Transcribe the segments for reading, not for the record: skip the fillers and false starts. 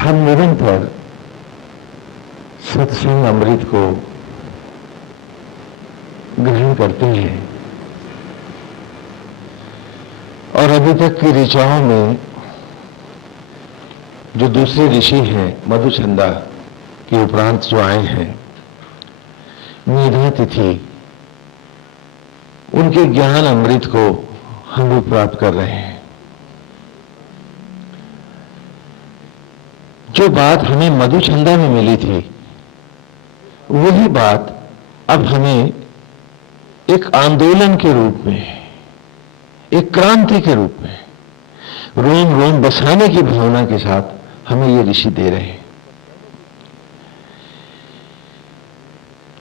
हम निरंतर सत्संग अमृत को ग्रहण करते हैं और अभी तक की ऋचाओं में जो दूसरे ऋषि हैं मधुचंदा के उपरांत जो आए हैं मेधा तिथि, उनके ज्ञान अमृत को हम लोग प्राप्त कर रहे हैं। जो बात हमें मधुचंदा में मिली थी वही बात अब हमें एक आंदोलन के रूप में, एक क्रांति के रूप में, रोम रोम बसाने की भावना के साथ हमें ये ऋषि दे रहे हैं।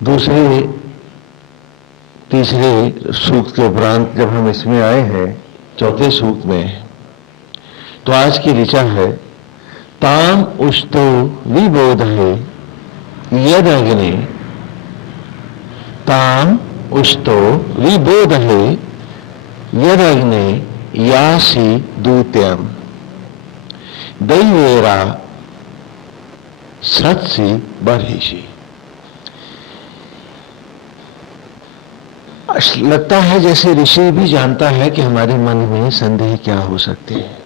दूसरे तीसरे सूक्त के उपरांत जब हम इसमें आए हैं चौथे सूक्त में, तो आज की ऋचा है ताम उष्तो विबोधये यद अग्ने, ताम उष्तो विबोधये यद अग्ने यासी दूत्यम दैवेरा सत्सी बर्हिषि। लगता है जैसे ऋषि भी जानता है कि हमारे मन में संदेह क्या हो सकते हैं,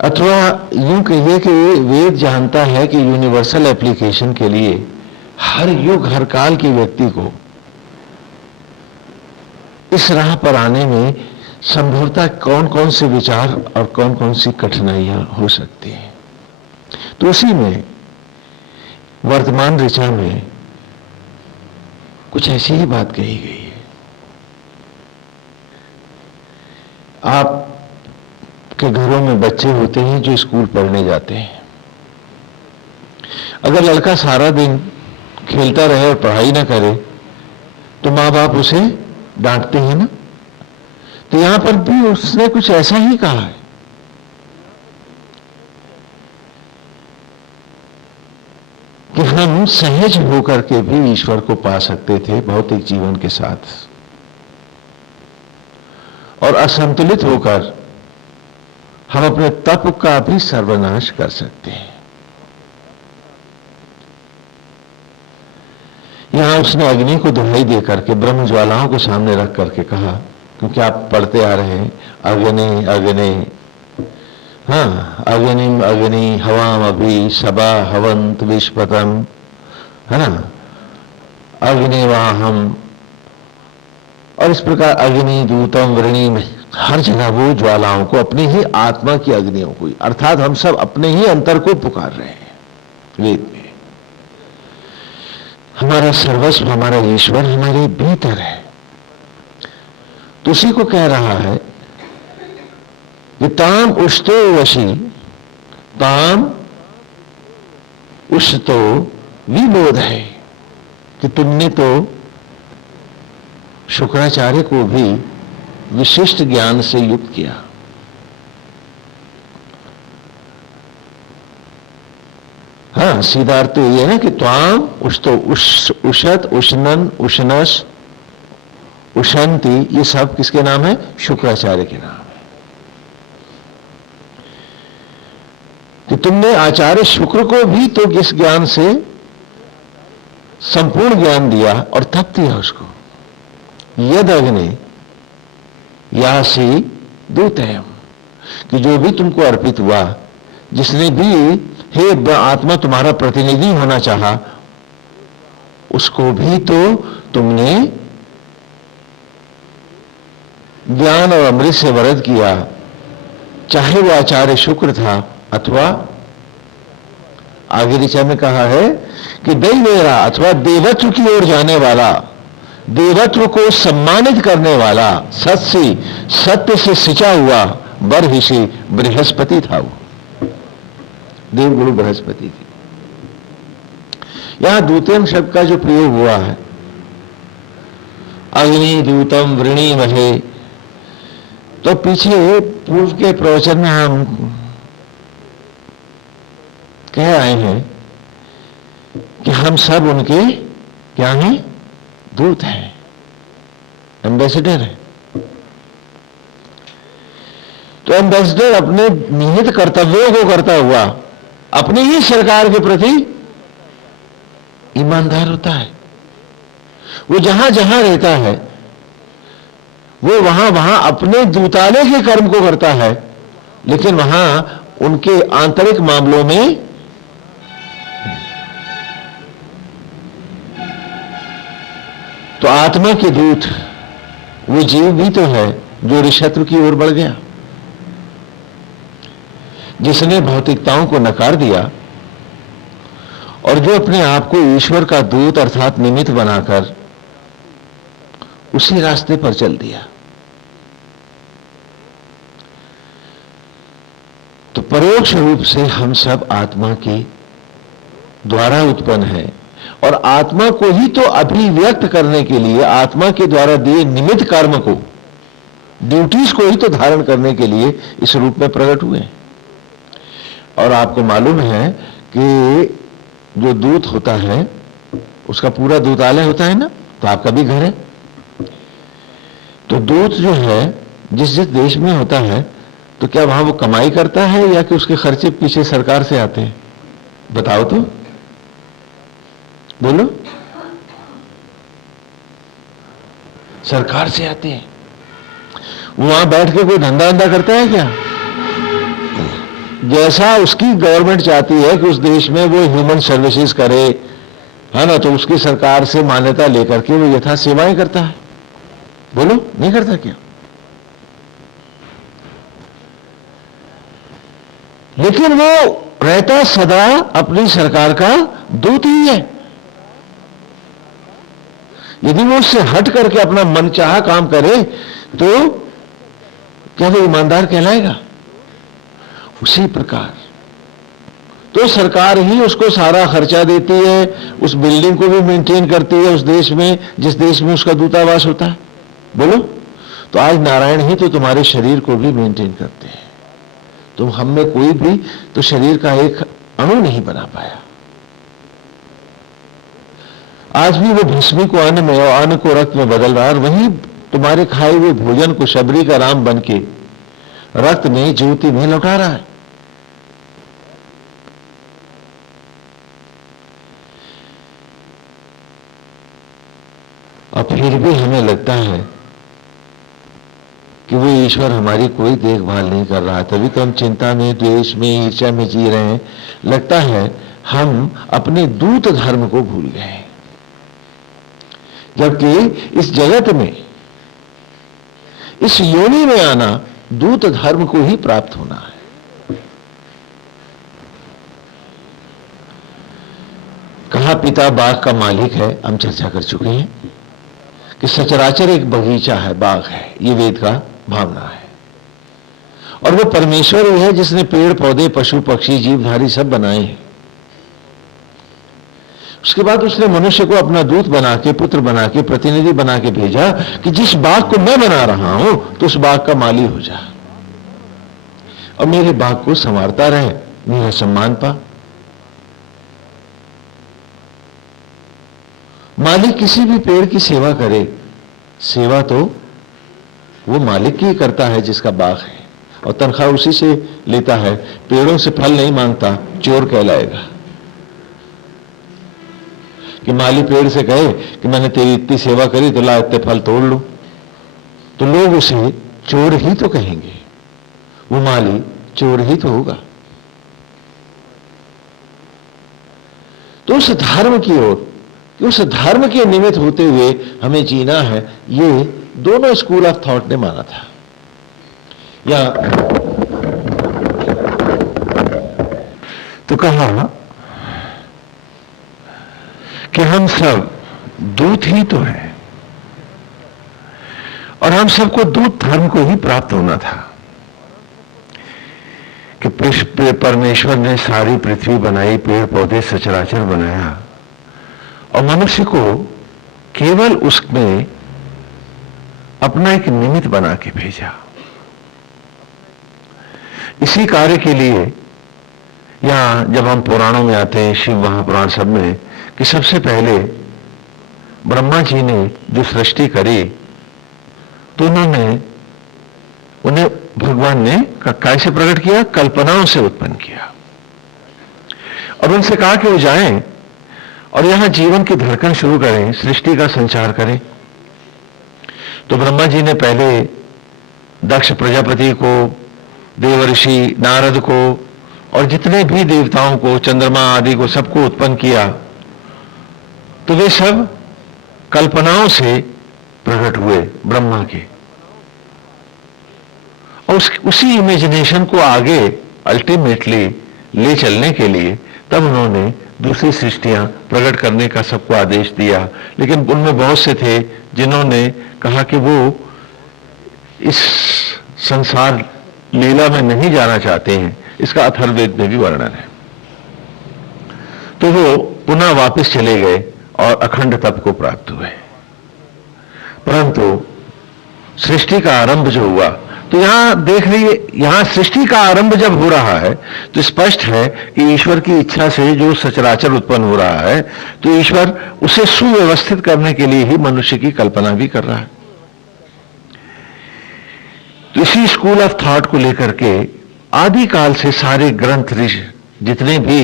अथवा यूं कहिए कि वेद जानता है कि यूनिवर्सल एप्लीकेशन के लिए हर युग हर काल के व्यक्ति को इस राह पर आने में संभवतः कौन कौन से विचार और कौन कौन सी कठिनाइयां हो सकती हैं। तो उसी में वर्तमान ऋचा में कुछ ऐसी ही बात कही गई है। आप के घरों में बच्चे होते हैं जो स्कूल पढ़ने जाते हैं। अगर लड़का सारा दिन खेलता रहे और पढ़ाई ना करे तो माँ बाप उसे डांटते हैं ना। तो यहां पर भी उसने कुछ ऐसा ही कहा है कि हम सहज होकर के भी ईश्वर को पा सकते थे भौतिक जीवन के साथ, और असंतुलित होकर हम अपने तप का भी सर्वनाश कर सकते हैं। यहां उसने अग्नि को दुहाई दे करके ब्रह्म ज्वालाओं को सामने रख करके कहा, क्योंकि आप पढ़ते आ रहे हैं अग्नि अग्नि, हाँ अग्निम अग्नि हवाम अभि सबा हवंत विश्वतम, है ना, अग्निवाहम, और इस प्रकार अग्नि दूतम वृणी में हर जगह वो ज्वालाओं को, अपनी ही आत्मा की अग्नियों को, अर्थात हम सब अपने ही अंतर को पुकार रहे हैं। वेद में हमारा सर्वस्व, हमारा ईश्वर हमारे भीतर है। तो उसी को कह रहा है कि ताम उष्तो वशी, ताम उष्तो विबोध है कि तुमने तो शुक्राचार्य को भी विशिष्ट ज्ञान से युक्त किया। हाँ, सीधा अर्थ तो यह है कि त्वाम उष्तो, उषत, उष्णन, उष्णस, उशंति, ये सब किसके नाम है? शुक्राचार्य के नाम है। कि तुमने आचार्य शुक्र को भी तो इस ज्ञान से संपूर्ण ज्ञान दिया और तप दिया उसको। यद अग्नि यासी दूतयम, कि जो भी तुमको अर्पित हुआ, जिसने भी हे आत्मा तुम्हारा प्रतिनिधि होना चाहा, उसको भी तो तुमने ज्ञान और अमृत से वरद किया, चाहे वो आचार्य शुक्र था अथवा आगे ऋचा में कहा है कि दैवेरा, अथवा देवत्व की ओर जाने वाला, देवत्व को सम्मानित करने वाला, सत्य से सिंचा हुआ बर्हिषि बृहस्पति था। वो देवगुरु बृहस्पति थी। यहां दूतम शब्द का जो प्रयोग हुआ है, अग्नि दूतम वृणी महे, तो पीछे पूर्व के प्रवचन में हम कह आए हैं कि हम सब उनके क्या हैं? दूत हैं, एम्बेसडर है। तो एम्बेसडर अपने निहित कर्तव्यों को करता हुआ अपनी ही सरकार के प्रति ईमानदार होता है। वो जहां जहां रहता है वो वहां वहां अपने दूताले के कर्म को करता है, लेकिन वहां उनके आंतरिक मामलों में तो आत्मा के दूत वो जीव भी तो है जो रिशत्रु की ओर बढ़ गया, जिसने भौतिकताओं को नकार दिया और जो अपने आप को ईश्वर का दूत अर्थात निमित्त बनाकर उसी रास्ते पर चल दिया। तो परोक्ष रूप से हम सब आत्मा के द्वारा उत्पन्न है और आत्मा को ही तो अभिव्यक्त करने के लिए, आत्मा के द्वारा दिए निमित्त कर्म को, ड्यूटीज को ही तो धारण करने के लिए इस रूप में प्रकट हुए। और आपको मालूम है कि जो दूत होता है उसका पूरा दूतालय होता है ना, तो आपका भी घर है। तो दूत जो है जिस जिस देश में होता है, तो क्या वहां वो कमाई करता है या कि उसके खर्चे पीछे सरकार से आते हैं? बताओ तो, बोलो। सरकार से आते हैं। वहां बैठ के कोई धंधा धंधा करता है क्या? जैसा उसकी गवर्नमेंट चाहती है कि उस देश में वो ह्यूमन सर्विसेज करे, है ना, तो उसकी सरकार से मान्यता लेकर के वो यथा सेवाएं करता है। बोलो, नहीं करता क्या? लेकिन वो रहता सदा अपनी सरकार का दूत ही है। यदि वो उससे हट करके अपना मनचाहा काम करे तो क्या वो ईमानदार कहलाएगा? उसी प्रकार तो सरकार ही उसको सारा खर्चा देती है, उस बिल्डिंग को भी मेंटेन करती है उस देश में जिस देश में उसका दूतावास होता है। बोलो, तो आज नारायण ही तो तुम्हारे शरीर को भी मेंटेन करते हैं। तुम हम में कोई भी तो शरीर का एक अणु नहीं बना पाया। आज भी वो भस्मी को अन्न में और अन्न को रक्त में बदल रहा है, और वहीं तुम्हारे खाए हुए भोजन को शबरी का राम बन के रक्त में, ज्योति में लौटा रहा है। और फिर भी हमें लगता है कि वो ईश्वर हमारी कोई देखभाल नहीं कर रहा है, तभी तो हम चिंता में, द्वेष में, ईर्ष्या में जी रहे हैं। लगता है हम अपने दूत धर्म को भूल गए हैं, जबकि इस जगत में, इस योनि में आना दूत धर्म को ही प्राप्त होना है। कहा पिता बाग का मालिक है, हम चर्चा कर चुके हैं कि सचराचर एक बगीचा है, बाग है, ये वेद का भावना है। और वो परमेश्वर ही है जिसने पेड़ पौधे, पशु पक्षी, जीवधारी सब बनाए हैं। उसके बाद उसने मनुष्य को अपना दूत बना के, पुत्र बना के, प्रतिनिधि बना के भेजा कि जिस बाग को मैं बना रहा हूं तो उस बाग का माली हो जा और मेरे बाग को संवारता रहे, मेरा सम्मान पा। मालिक किसी भी पेड़ की सेवा करे, सेवा तो वो मालिक की करता है जिसका बाग है, और तनख्वाह उसी से लेता है। पेड़ों से फल नहीं मांगता, चोर कहलाएगा। कि माली पेड़ से कहे कि मैंने तेरी इतनी सेवा करी तो ला इतने फल तोड़ लो, तो लोग उसे चोर ही तो कहेंगे, वो माली चोर ही तो होगा। तो उस धर्म की ओर, कि उस धर्म के निमित्त होते हुए हमें जीना है, ये दोनों स्कूल ऑफ थॉट ने माना था। या तो कहा कि हम सब दूत ही तो हैं और हम सबको दूत धर्म को ही प्राप्त होना था। कि परमेश्वर ने सारी पृथ्वी बनाई, पेड़ पौधे सचराचर बनाया और मनुष्य को केवल उसमें अपना एक निमित्त बना के भेजा। इसी कार्य के लिए यहां जब हम पुराणों में आते हैं, शिव महापुराण सब में, कि सबसे पहले ब्रह्मा जी ने जो सृष्टि करी तो उन्हें भगवान ने कैसे प्रकट किया? कल्पनाओं से उत्पन्न किया और उनसे कहा कि वो जाएं और यहां जीवन की धड़कन शुरू करें, सृष्टि का संचार करें। तो ब्रह्मा जी ने पहले दक्ष प्रजापति को, देवर्षि नारद को और जितने भी देवताओं को, चंद्रमा आदि को, सबको उत्पन्न किया। तो वे सब कल्पनाओं से प्रकट हुए ब्रह्मा के, और उसी इमेजिनेशन को आगे अल्टीमेटली ले चलने के लिए तब उन्होंने दूसरी सृष्टियां प्रकट करने का सबको आदेश दिया। लेकिन उनमें बहुत से थे जिन्होंने कहा कि वो इस संसार लीला में नहीं जाना चाहते हैं। इसका अथर्ववेद में भी वर्णन है। तो वो पुनः वापस चले गए और अखंड तप को प्राप्त हुए। परंतु सृष्टि का आरंभ जो हुआ, तो यहां देख रही, यहां सृष्टि का आरंभ जब हो रहा है तो स्पष्ट है कि ईश्वर की इच्छा से जो सचराचर उत्पन्न हो रहा है, तो ईश्वर उसे सुव्यवस्थित करने के लिए ही मनुष्य की कल्पना भी कर रहा है। तो इसी स्कूल ऑफ थॉट को लेकर के आदिकाल से सारे ग्रंथ जितने भी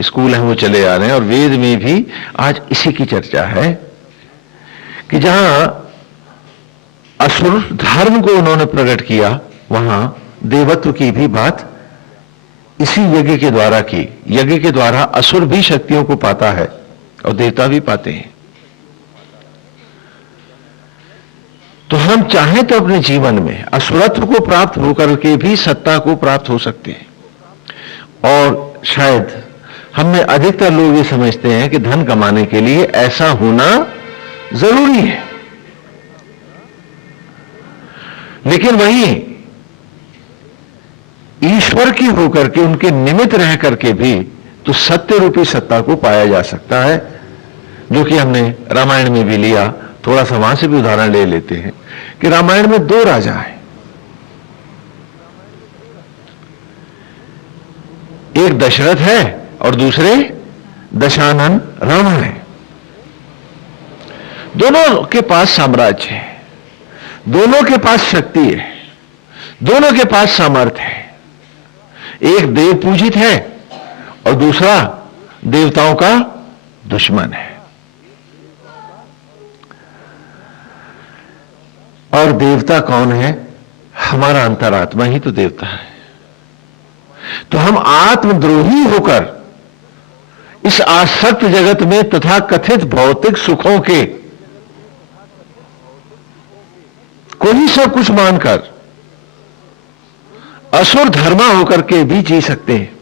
स्कूल हैं वो चले आ रहे हैं, और वेद में भी आज इसी की चर्चा है कि जहां असुर धर्म को उन्होंने प्रकट किया, वहां देवत्व की भी बात इसी यज्ञ के द्वारा की। यज्ञ के द्वारा असुर भी शक्तियों को पाता है और देवता भी पाते हैं। तो हम चाहें तो अपने जीवन में असुरत्व को प्राप्त होकर के भी सत्ता को प्राप्त हो सकते हैं। और शायद हम में अधिकतर लोग ये समझते हैं कि धन कमाने के लिए ऐसा होना जरूरी है, लेकिन वही ईश्वर की होकर के, उनके निमित्त रह करके भी तो सत्य रूपी सत्ता को पाया जा सकता है, जो कि हमने रामायण में भी लिया। थोड़ा सा वहां से भी उदाहरण ले लेते हैं कि रामायण में दो राजा हैं, एक दशरथ है और दूसरे दशानन रावण है। दोनों के पास साम्राज्य है, दोनों के पास शक्ति है, दोनों के पास सामर्थ्य है। एक देव पूजित है और दूसरा देवताओं का दुश्मन है। और देवता कौन है? हमारा अंतरात्मा ही तो देवता है। तो हम आत्मद्रोही होकर इस आसक्त जगत में तथा कथित भौतिक सुखों के को ही सब कुछ मानकर असुर धर्मा होकर के भी जी सकते हैं।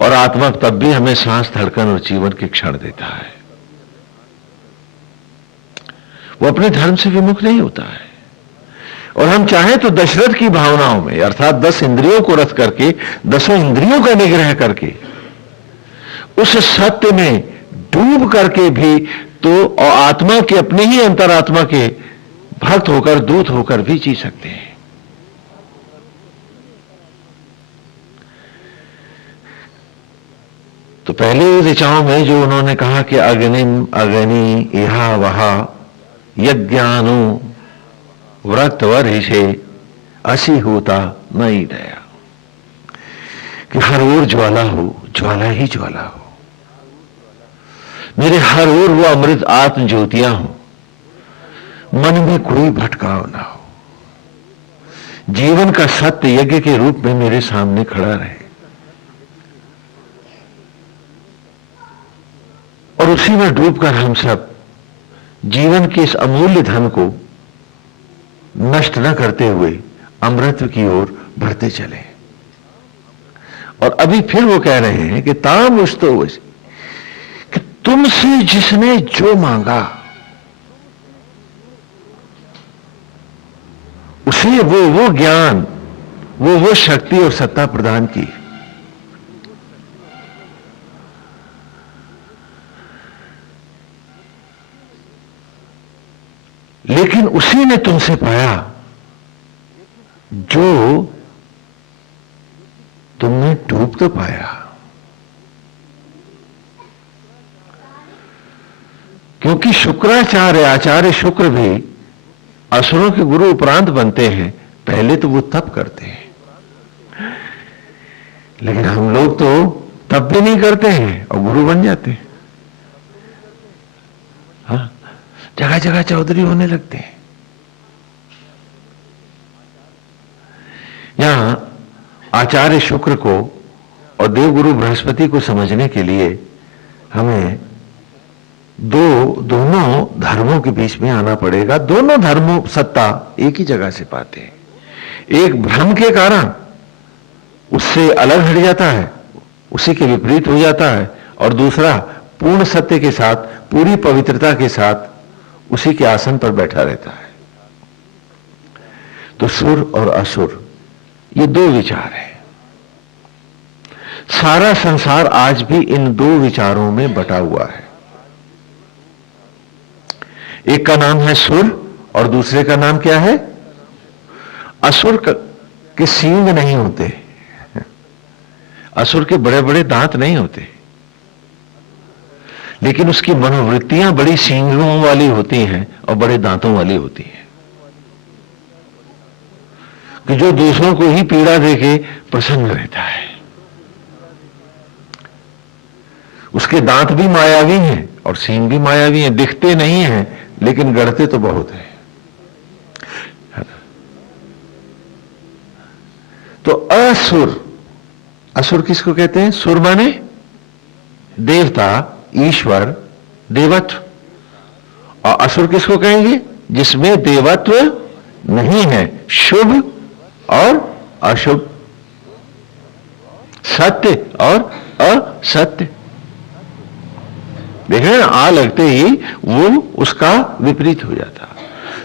और आत्मा तब भी हमें सांस, धड़कन और जीवन के क्षण देता है। वो अपने धर्म से विमुख नहीं होता है। और हम चाहें तो दशरथ की भावनाओं में, अर्थात 10 इंद्रियों को रख करके, 10 इंद्रियों का निग्रह करके उस सत्य में डूब करके भी तो, और आत्मा के, अपने ही अंतरात्मा के भक्त होकर, दूत होकर भी जी सकते हैं। तो पहले ऋचाओं में जो उन्होंने कहा कि अग्निम अग्नि इहा वहा यज्ञानो व्रतवर हिषे असी होता नहीं दया, कि हर ओर ज्वाला हो, ज्वाला ही ज्वाला हो, मेरे हर ओर वो अमृत आत्म ज्योतियां हो, मन में कोई भटकाव ना हो, जीवन का सत्य यज्ञ के रूप में मेरे सामने खड़ा रहे, और उसी में डूबकर हम सब जीवन के इस अमूल्य धन को नष्ट न करते हुए अमृत की ओर बढ़ते चले। और अभी फिर वो कह रहे हैं कि ताम उस्तो, कि तुमसे जिसने जो मांगा उसे वो ज्ञान, वो शक्ति और सत्ता प्रदान की। लेकिन उसी ने तुमसे पाया जो तुमने डूब तो पाया। क्योंकि शुक्राचार्य, आचार्य शुक्र भी असुरों के गुरु उपरांत बनते हैं, पहले तो वो तप करते हैं। लेकिन हम लोग तो तप भी नहीं करते हैं और गुरु बन जाते हैं। हाँ, जगह जगह चौधरी होने लगते हैं। यहां आचार्य शुक्र को और देवगुरु बृहस्पति को समझने के लिए हमें दोनों धर्मों के बीच में आना पड़ेगा। दोनों धर्मों सत्ता एक ही जगह से पाते हैं। एक भ्रम के कारण उससे अलग हट जाता है, उसी के विपरीत हो जाता है, और दूसरा पूर्ण सत्य के साथ, पूरी पवित्रता के साथ उसी के आसन पर बैठा रहता है। तो सुर और असुर ये दो विचार हैं। सारा संसार आज भी इन दो विचारों में बटा हुआ है। एक का नाम है सुर और दूसरे का नाम क्या है? असुर के सींग नहीं होते, असुर के बड़े बड़े दांत नहीं होते, लेकिन उसकी मनोवृत्तियां बड़ी सींगों वाली होती हैं और बड़े दांतों वाली होती हैं, कि जो दूसरों को ही पीड़ा देके प्रसन्न रहता है। उसके दांत भी मायावी हैं और सींग भी मायावी हैं, दिखते नहीं हैं लेकिन गढ़ते तो बहुत है। तो असुर, असुर किसको कहते हैं? सुर माने देवता, ईश्वर, देवत्व। और असुर किसको कहेंगे? जिसमें देवत्व नहीं है, शुभ और अशुभ, सत्य और असत्य। देखें ना, आ लगते ही वो उसका विपरीत हो जाता।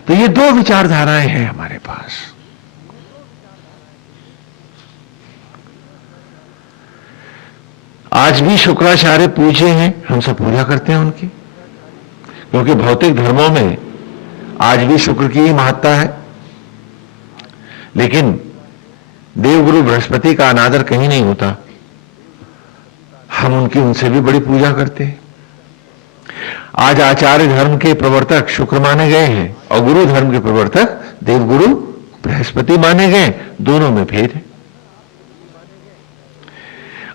तो ये दो विचारधाराएं हैं हमारे पास। आज भी शुक्राचार्य पूजे हैं, हम सब पूजा करते हैं उनकी, क्योंकि भौतिक धर्मों में आज भी शुक्र की ही महत्ता है। लेकिन देवगुरु बृहस्पति का अनादर कहीं नहीं होता, हम उनसे भी बड़ी पूजा करते हैं। आज आचार्य धर्म के प्रवर्तक शुक्र माने गए हैं और गुरु धर्म के प्रवर्तक देवगुरु बृहस्पति माने गए। दोनों में भेद है।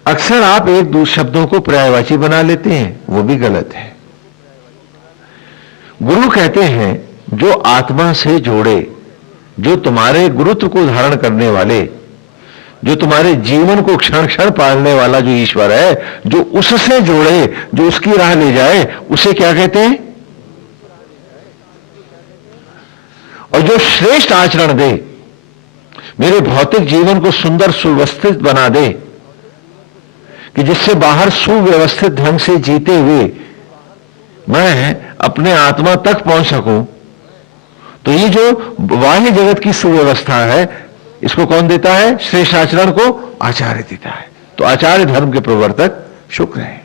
अक्सर आप एक दो शब्दों को पर्यायवाची बना लेते हैं, वो भी गलत है। गुरु कहते हैं जो आत्मा से जोड़े, जो तुम्हारे गुरुत्व को धारण करने वाले, जो तुम्हारे जीवन को क्षण क्षण पालने वाला जो ईश्वर है, जो उससे जोड़े, जो उसकी राह ले जाए, उसे क्या कहते हैं? और जो श्रेष्ठ आचरण दे, मेरे भौतिक जीवन को सुंदर सुव्यवस्थित बना दे, कि जिससे बाहर सुव्यवस्थित ढंग से जीते हुए मैं अपने आत्मा तक पहुंच सकूं। तो ये जो बाह्य जगत की सुव्यवस्था है, इसको कौन देता है? श्रेष्ठ आचरण को आचार्य देता है। तो आचार्य धर्म के प्रवर्तक शुक्र है।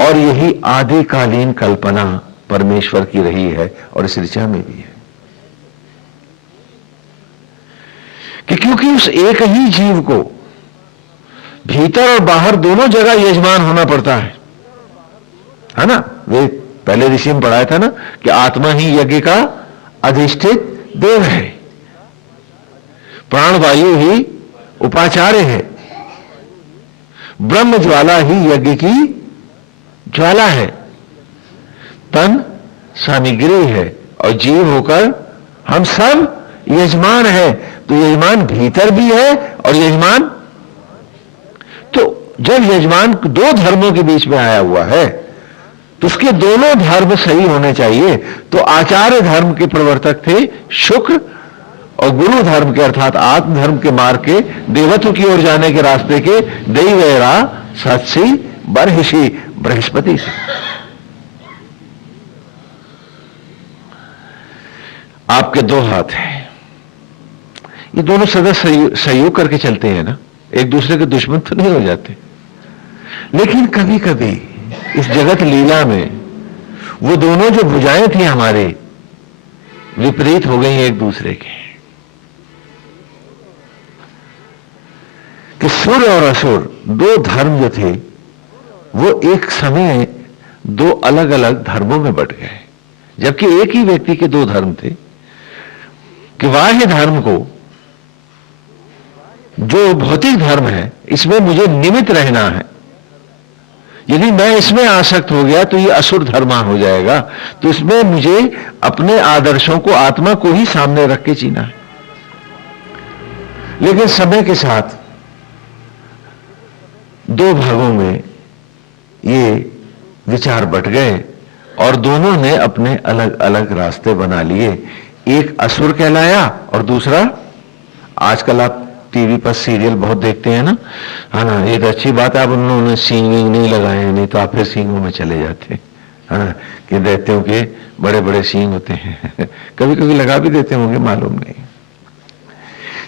और यही आदिकालीन कल्पना परमेश्वर की रही है और इस ऋचा में भी है, कि क्योंकि उस एक ही जीव को भीतर और बाहर दोनों जगह यजमान होना पड़ता है ना। वे पहले ऋषि में पढ़ाया था ना कि आत्मा ही यज्ञ का अधिष्ठित देव है, प्राण वायु ही उपाचार्य है, ब्रह्म ज्वाला ही यज्ञ की ज्वाला है, तन सामग्री है और जीव होकर हम सब यजमान है। तो यजमान भीतर भी है और यजमान, तो जब यजमान दो धर्मों के बीच में आया हुआ है तो उसके दोनों धर्म सही होने चाहिए। तो आचार्य धर्म के प्रवर्तक थे शुक्र और गुरु धर्म के अर्थात आत्म धर्म के मार्ग के देवत्व की ओर जाने के रास्ते के दैवेरा सत्सी बरहिषि बृहस्पति से। आपके दो हाथ हैं, ये दोनों सदा सहयोग करके चलते हैं ना, एक दूसरे के दुश्मन तो नहीं हो जाते। लेकिन कभी कभी इस जगत लीला में वो दोनों जो भुजाएं थी हमारे, विपरीत हो गई एक दूसरे के, कि सुर और असुर दो धर्म जो थे वो एक समय दो अलग अलग धर्मों में बट गए, जबकि एक ही व्यक्ति के दो धर्म थे, कि बाह्य धर्म को, जो भौतिक धर्म है, इसमें मुझे निमित्त रहना है। यदि मैं इसमें आसक्त हो गया तो ये असुर धर्मा हो जाएगा। तो इसमें मुझे अपने आदर्शों को, आत्मा को ही सामने रख के जीना है। लेकिन समय के साथ दो भागों में ये विचार बट गए और दोनों ने अपने अलग अलग रास्ते बना लिए। एक असुर कहलाया और दूसरा, आजकल आप टीवी पर सीरियल बहुत देखते हैं ना, है ना, ये तो अच्छी बात है, आप उन्होंने सींग वींग नहीं लगाए, नहीं तो आप फिर सींगों में चले जाते हैं ना, कि दैत्यों के बड़े बड़े सींग होते हैं कभी कभी लगा भी देते होंगे, मालूम नहीं।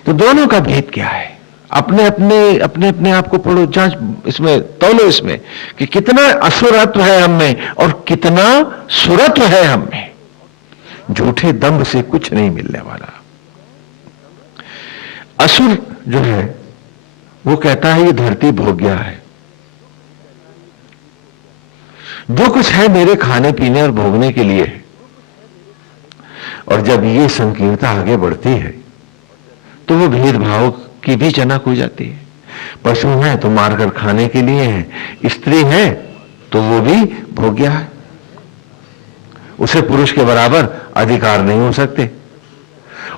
तो दोनों का भेद क्या है? अपने अपने आप को पढ़ो, जांच इसमें तौलो इसमें कि कितना असुरत्व है हम में और कितना सुरत्व है हम में। झूठे दंभ से कुछ नहीं मिलने वाला। असुर जो है वो कहता है ये धरती भोग्या है, जो कुछ है मेरे खाने पीने और भोगने के लिए है। और जब ये संकीर्णता आगे बढ़ती है तो वो भेदभाव की भी जनक हो जाती है। पशु है तो मारकर खाने के लिए है, स्त्री है तो वो भी भोग्या है, उसे पुरुष के बराबर अधिकार नहीं हो सकते।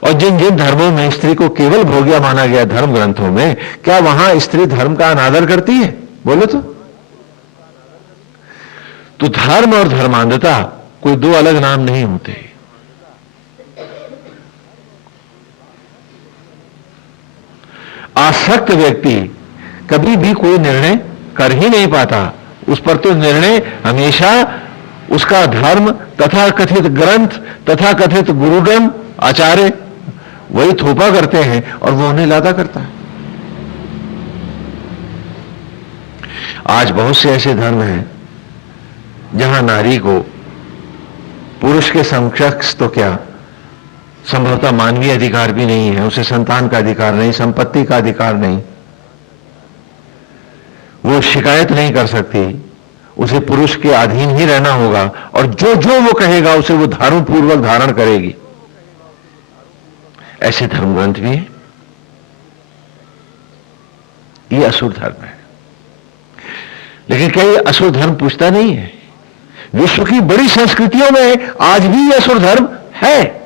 और जिन जिन धर्मों में स्त्री को केवल भोग्या माना गया, धर्म ग्रंथों में, क्या वहां स्त्री धर्म का अनादर करती है? बोलो तो धर्म और धर्मांधता कोई दो अलग नाम नहीं होते। आसक्त व्यक्ति कभी भी कोई निर्णय कर ही नहीं पाता। उस पर तो निर्णय हमेशा उसका धर्म, तथा कथित ग्रंथ, तथा कथित गुरुगण, आचार्य वही थोपा करते हैं और वो उन्हें लादा करता है। आज बहुत से ऐसे धर्म हैं जहां नारी को पुरुष के समकक्ष तो क्या, संभवतः मानवीय अधिकार भी नहीं है, उसे संतान का अधिकार नहीं, संपत्ति का अधिकार नहीं, वो शिकायत नहीं कर सकती, उसे पुरुष के अधीन ही रहना होगा और जो जो वो कहेगा उसे वो धारणपूर्वक धारण करेगी। ऐसे धर्म ग्रंथ भी हैं। ये असुर धर्म है। लेकिन क्या ये असुर धर्म पूछता नहीं है? विश्व की बड़ी संस्कृतियों में आज भी ये असुर धर्म है।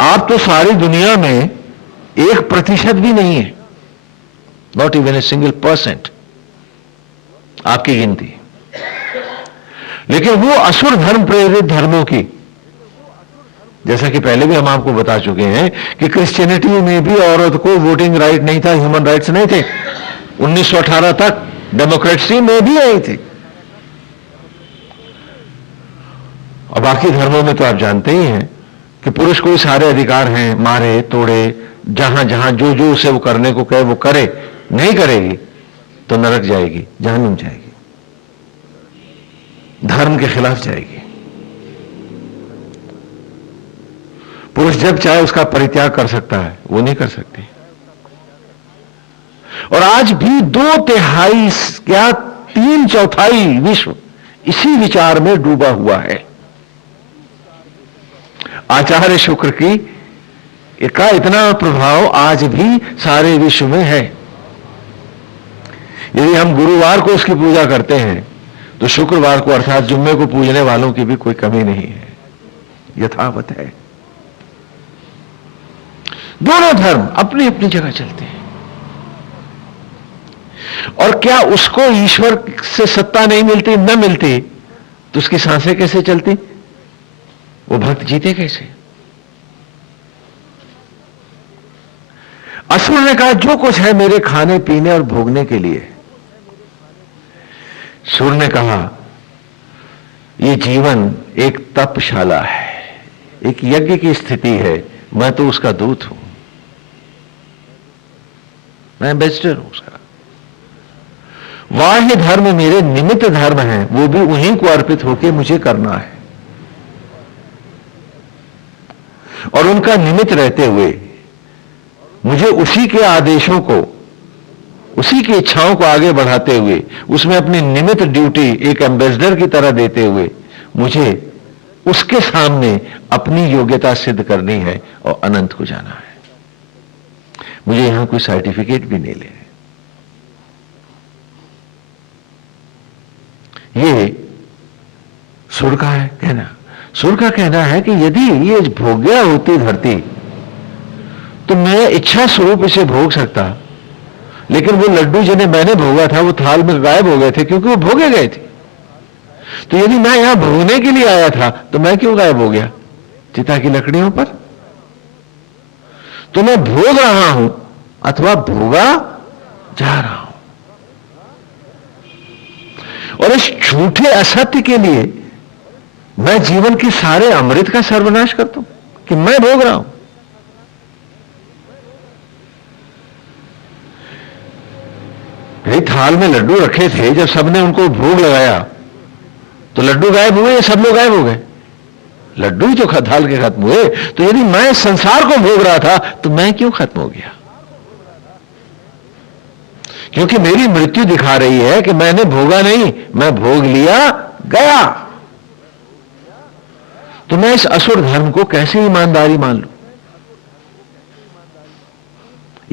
आप तो सारी दुनिया में 1% भी नहीं है, नॉट इवन ए सिंगल% आपकी गिनती। लेकिन वो असुर धर्म प्रेरित धर्मों की, जैसा कि पहले भी हम आपको बता चुके हैं कि क्रिश्चियनिटी में भी औरत को वोटिंग राइट नहीं था, ह्यूमन राइट्स नहीं थे। 1918 तक डेमोक्रेसी में भी नहीं थी। और बाकी धर्मों में तो आप जानते ही हैं कि पुरुष को सारे अधिकार हैं, मारे तोड़े, जहां जहां जो जो उसे वो करने को कहे वो करे, नहीं करेगी तो नरक जाएगी, जहन्नुम जाएगी, धर्म के खिलाफ जाएगी। पुरुष जब चाहे उसका परित्याग कर सकता है, वो नहीं कर सकती। और आज भी 2/3 क्या 3/4 विश्व इसी विचार में डूबा हुआ है। आचार्य शुक्र की का इतना प्रभाव आज भी सारे विश्व में है। यदि हम गुरुवार को उसकी पूजा करते हैं तो शुक्रवार को अर्थात जुम्मे को पूजने वालों की भी कोई कमी नहीं है, यथावत है। दोनों धर्म अपनी अपनी जगह चलते हैं। और क्या उसको ईश्वर से सत्ता नहीं मिलती, न मिलती, तो उसकी सांसें कैसे चलती? वो भक्त जीते कैसे? असुर ने कहा जो कुछ है मेरे खाने पीने और भोगने के लिए। सुर ने कहा ये जीवन एक तपशाला है, एक यज्ञ की स्थिति है, मैं तो उसका दूत हूं, मैं एम्बेसडर हूं उसका। बाह्य धर्म मेरे निमित्त धर्म है, वो भी उन्हीं को अर्पित होकर मुझे करना है। और उनका निमित्त रहते हुए मुझे उसी के आदेशों को, उसी की इच्छाओं को आगे बढ़ाते हुए, उसमें अपनी निमित्त ड्यूटी एक एम्बेसडर की तरह देते हुए मुझे उसके सामने अपनी योग्यता सिद्ध करनी है और अनंत को जाना है। मुझे यहां कोई सर्टिफिकेट भी नहीं ले। ये सुर का है कहना। सुर का कहना है कि यदि ये भोग्या होती धरती तो मैं इच्छा स्वरूप इसे भोग सकता, लेकिन वो लड्डू जिन्हें मैंने भोगा था वो थाल में गायब हो गए थे क्योंकि वो भोगे गए थे। तो यदि मैं यहां भोगने के लिए आया था तो मैं क्यों गायब हो गया चिता की लकड़ियों पर? तो मैं भोग रहा हूं अथवा भोगा जा रहा हूं। और इस झूठे असत्य के लिए मैं जीवन के सारे अमृत का सर्वनाश करता हूं कि मैं भोग रहा हूं। भाई थाल में लड्डू रखे थे, जब सबने उनको भोग लगाया तो लड्डू गायब हुए या सब लोग गायब हो गए? लड्डू ही तो थाल के खत्म हुए। तो यदि मैं संसार को भोग रहा था तो मैं क्यों खत्म हो गया? क्योंकि मेरी मृत्यु दिखा रही है कि मैंने भोगा नहीं, मैं भोग लिया गया। तो मैं इस असुर धर्म को कैसे ईमानदारी मान लूं?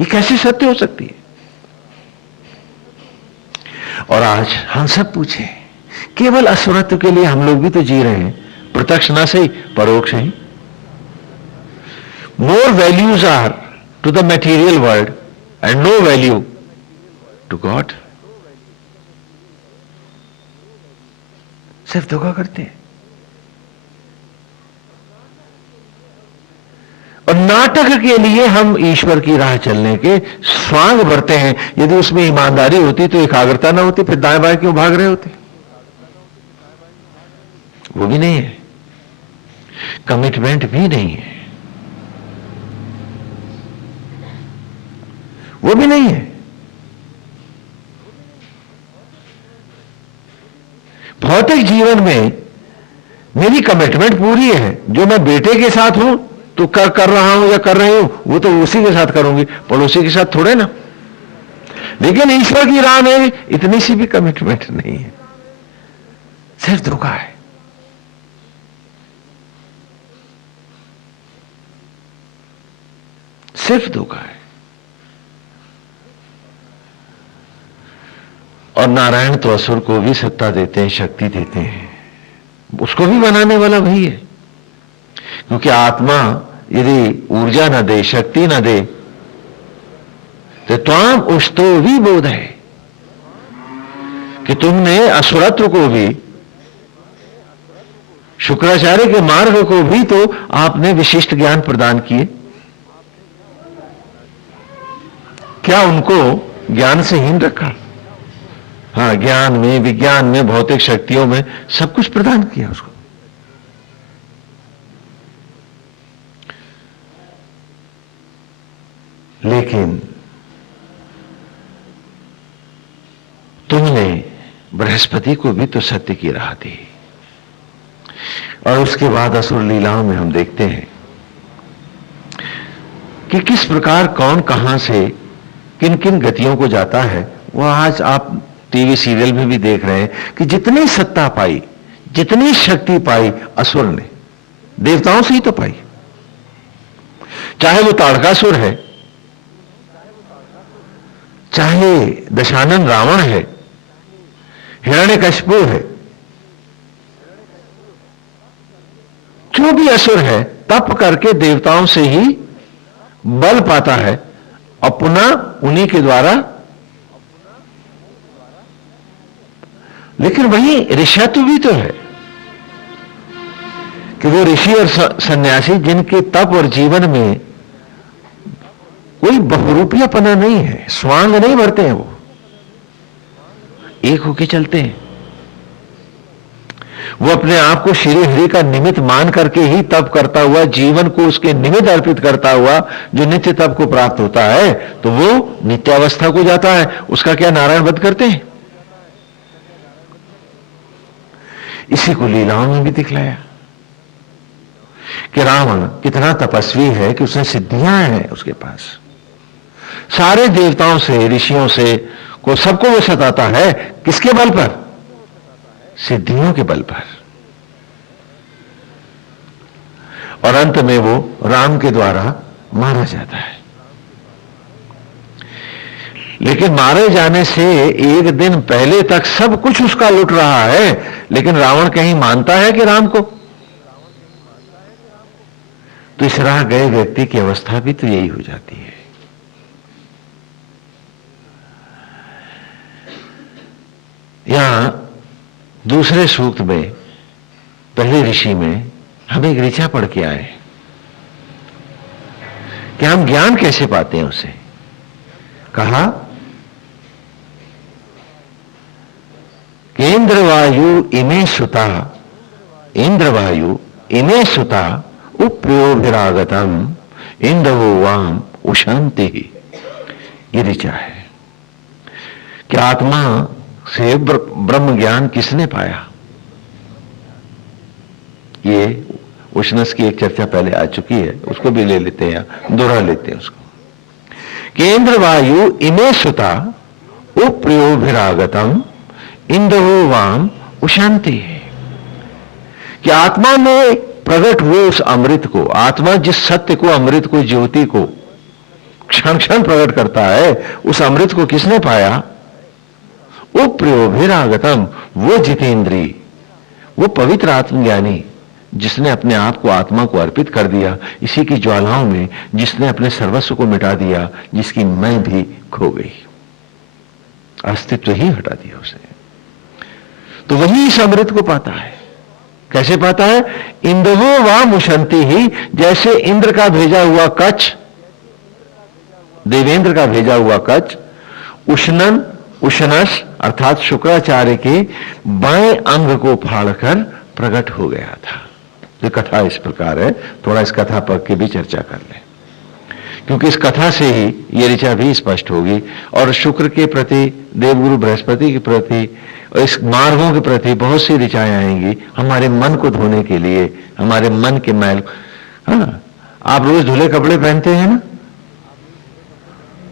ये कैसे सत्य हो सकती है? और आज हम सब पूछे, केवल असुरत्व के लिए हम लोग भी तो जी रहे हैं, प्रत्यक्ष ना सही परोक्ष ही। More values are to the material world and no value to God. सिर्फ धोखा करते हैं और नाटक के लिए हम ईश्वर की राह चलने के स्वांग भरते हैं। यदि उसमें ईमानदारी होती तो एकाग्रता ना होती, फिर दाएं बाएं क्यों भाग रहे होते? वो भी नहीं है, कमिटमेंट भी नहीं है, वो भी नहीं है। भौतिक जीवन में मेरी कमिटमेंट पूरी है। जो मैं बेटे के साथ हूं तो कर रहा हूं या कर रही हूं, वो तो उसी के साथ करूंगी, पड़ोसी के साथ थोड़े ना। लेकिन ईश्वर की राह में इतनी सी भी कमिटमेंट नहीं है, सिर्फ धोखा है। सिर्फ धोखा है। और नारायण तो असुर को भी सत्ता देते हैं, शक्ति देते हैं, उसको भी बनाने वाला वही है। क्योंकि आत्मा यदि ऊर्जा न दे, शक्ति न दे, तो त्वाम उस्तो भी बोध है कि तुमने असुरत्व को भी, शुक्राचार्य के मार्ग को भी तो आपने विशिष्ट ज्ञान प्रदान किए। क्या उनको ज्ञान से हीन रखा? हाँ, ज्ञान में, विज्ञान में, भौतिक शक्तियों में सब कुछ प्रदान किया उसको। लेकिन तुमने बृहस्पति को भी तो सत्य की राह दी। और उसके बाद असुर लीलाओं में हम देखते हैं कि किस प्रकार कौन कहां से किन किन गतियों को जाता है। वो आज आप टीवी सीरियल में भी देख रहे हैं कि जितनी सत्ता पाई, जितनी शक्ति पाई असुर ने, देवताओं से ही तो पाई। चाहे वो ताड़कासुर है, चाहे दशानन रावण है, हिरण्यकशिपु है, जो भी असुर है तप करके देवताओं से ही बल पाता है और पुनः उन्हीं के द्वारा। लेकिन वही ऋषत्व भी तो है कि वो ऋषि और सन्यासी जिनके तप और जीवन में कोई बहुरूपियापना नहीं है, स्वांग नहीं भरते हैं, वो एक होके चलते हैं। वो अपने आप को श्री हरि का निमित्त मान करके ही तप करता हुआ, जीवन को उसके निमित्त अर्पित करता हुआ जो नित्य तप को प्राप्त होता है, तो वो नित्यावस्था को जाता है। उसका क्या नारायण वध करते हैं? इसी को लीलाओं में भी दिखलाया कि रावण कितना तपस्वी है कि उसने सिद्धियां हैं उसके पास। सारे देवताओं से, ऋषियों से को सबको वो सताता है। किसके बल पर? सिद्धियों के बल पर। और अंत में वो राम के द्वारा मारा जाता है। लेकिन मारे जाने से एक दिन पहले तक सब कुछ उसका लुट रहा है, लेकिन रावण कहीं मानता है कि राम को? तो इस राह गए व्यक्ति की अवस्था भी तो यही हो जाती है। यहां दूसरे सूक्त में, पहले ऋषि में हम एक ऋचा पढ़ के आए कि हम ज्ञान कैसे पाते हैं उसे। कहा कि इंद्रवायु इमे सुता, इंद्रवायु इमे सुता उप्योभिरागतम इंद्रवो वाम उशांति। ये ऋचा है कि आत्मा से ब्रह्म ज्ञान किसने पाया। ये उष्णस की एक चर्चा पहले आ चुकी है, उसको भी ले लेते हैं, दोहरा लेते हैं उसको। कि इंद्रवायु इमे सुता उप्योभिरागतम इंद्रो वाम उशांति। कि आत्मा में प्रकट हुए उस अमृत को, आत्मा जिस सत्य को, अमृत को, ज्योति को क्षण क्षण प्रकट करता है, उस अमृत को किसने पाया? उप्योभिरागतम, वो जितेंद्री, वो पवित्र आत्मज्ञानी जिसने अपने आप को, आत्मा को अर्पित कर दिया इसी की ज्वालाओं में, जिसने अपने सर्वस्व को मिटा दिया, जिसकी मैं भी खो गई, अस्तित्व ही हटा दिया उसे। तो वही इस अमृत को पाता है। कैसे पाता है? इंद्रो वा मुशंति ही, जैसे इंद्र का भेजा हुआ कच्छ, देवेंद्र का भेजा हुआ कच्छ उष्णन, उष्णस अर्थात शुक्राचार्य के बाएं अंग को फाड़कर प्रकट हो गया था। ये कथा इस प्रकार है, थोड़ा इस कथा पर के भी चर्चा कर लें, क्योंकि इस कथा से ही ये ऋचा भी स्पष्ट होगी। और शुक्र के प्रति, देवगुरु बृहस्पति के प्रति, और इस मार्गों के प्रति बहुत सी ऋचाएं आएंगी हमारे मन को धोने के लिए, हमारे मन के मैल। हाँ, आप रोज धुले कपड़े पहनते हैं ना,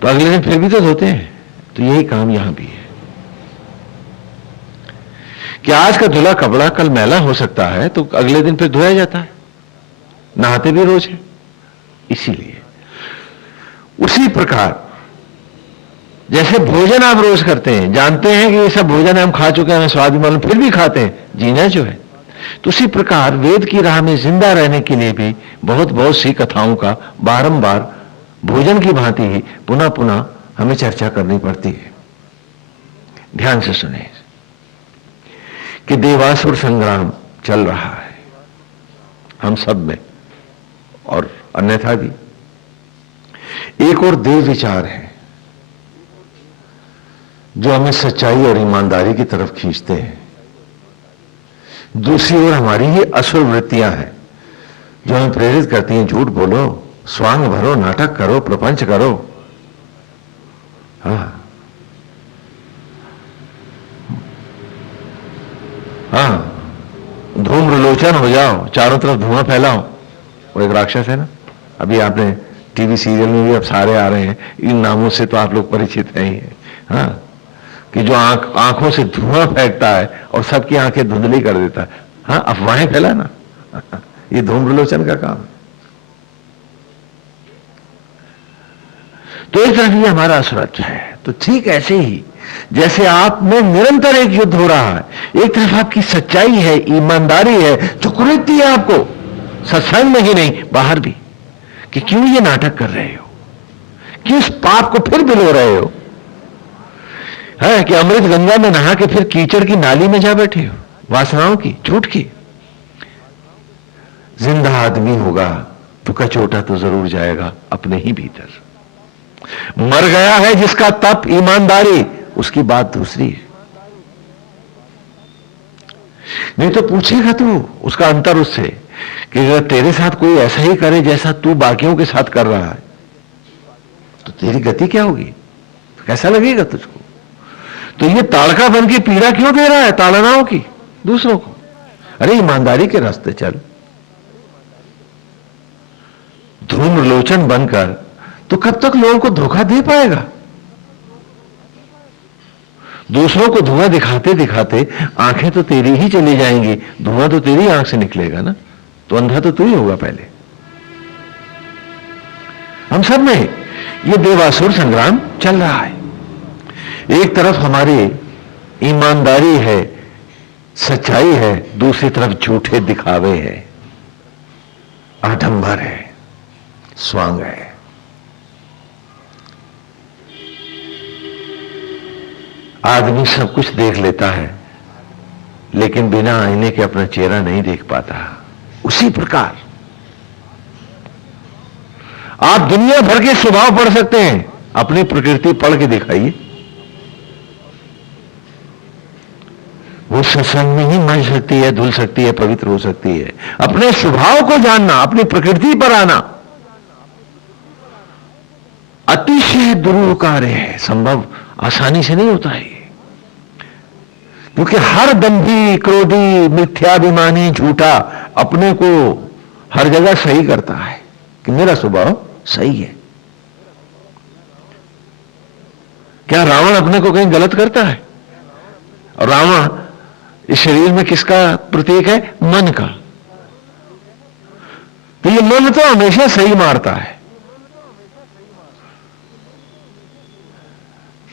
तो अगले दिन फिर भी तो धोते हैं। तो यही काम यहां भी है कि आज का धुला कपड़ा कल मैला हो सकता है, तो अगले दिन फिर धोया जाता है। नहाते भी रोज है। इसीलिए उसी प्रकार जैसे भोजन आप रोज करते हैं, जानते हैं कि ये सब भोजन हम खा चुके हैं, हमें स्वाद भी मालूम, फिर भी खाते हैं, जीना जो है। तो उसी प्रकार वेद की राह में जिंदा रहने के लिए भी बहुत बहुत सी कथाओं का बारंबार भोजन की भांति ही पुनः पुनः हमें चर्चा करनी पड़ती है। ध्यान से सुने कि देवासुर संग्राम चल रहा है हम सब में, और अन्यथा भी। एक और देव विचार है जो हमें सच्चाई और ईमानदारी की तरफ खींचते हैं। दूसरी ओर हमारी ही असुर वृत्तियां हैं जो हमें प्रेरित करती हैं, झूठ बोलो, स्वांग भरो, नाटक करो, प्रपंच करो। हाँ हाँ, धूम्रलोचन हो जाओ, चारों तरफ धुआं फैलाओ। वो एक राक्षस है ना, अभी आपने टीवी सीरियल में भी अब सारे आ रहे हैं, इन नामों से तो आप लोग परिचित हैं ही। हाँ, कि जो आंखों से धुआं फेंकता है और सबकी आंखें धुंधली कर देता है। हाँ, अफवाहें फैलाना ये धूम्रलोचन का काम है। तो एक तरफ ये हमारा असुरत्व है। तो ठीक ऐसे ही जैसे आप में निरंतर एक युद्ध हो रहा है, एक तरफ आपकी सच्चाई है, ईमानदारी है, जो कुरीति है आपको सत्संग में ही नहीं बाहर भी, कि क्यों ये नाटक कर रहे हो, क्यों इस पाप को फिर बिलो रहे हो, है कि अमृत गंगा में नहा के फिर कीचड़ की नाली में जा बैठे हो, वासनाओं की, झूठ की। जिंदा आदमी होगा तो कचोटा तो जरूर जाएगा अपने ही भीतर। मर गया है जिसका तप, ईमानदारी, उसकी बात दूसरी है। नहीं तो पूछेगा तू उसका अंतर उससे कि अगर तेरे साथ कोई ऐसा ही करे जैसा तू बाकियों के साथ कर रहा है, तो तेरी गति क्या होगी, तो कैसा लगेगा तुझको। तो ये ताड़का बन के पीड़ा क्यों दे रहा है ताड़नाओं की दूसरों को। अरे ईमानदारी के रास्ते चल, धूम्रलोचन बनकर तो कब तक लोगों को धोखा दे पाएगा। दूसरों को धुआं दिखाते दिखाते आंखें तो तेरी ही चली जाएंगी, धुआं तो तेरी आंख से निकलेगा ना, तो अंधा तो तू ही होगा पहले। हम सब में ये देवासुर संग्राम चल रहा है। एक तरफ हमारी ईमानदारी है, सच्चाई है, दूसरी तरफ झूठे दिखावे है, आडंबर है, स्वांग है। आदमी सब कुछ देख लेता है लेकिन बिना आईने के अपना चेहरा नहीं देख पाता। उसी प्रकार आप दुनिया भर के स्वभाव पढ़ सकते हैं, अपनी प्रकृति पढ़ के दिखाइए। वो सत्संग में ही मन सकती है, धुल सकती है, पवित्र हो सकती है। अपने स्वभाव को जानना, अपनी प्रकृति पर आना अतिशय दुरूह कार्य है, संभव आसानी से नहीं होता है। क्योंकि हर दंभी, क्रोधी, मिथ्याभिमानी, झूठा अपने को हर जगह सही करता है कि मेरा स्वभाव सही है। क्या रावण अपने को कहीं गलत करता है? और रावण इस शरीर में किसका प्रतीक है? मन का। तो ये मन तो हमेशा सही मारता है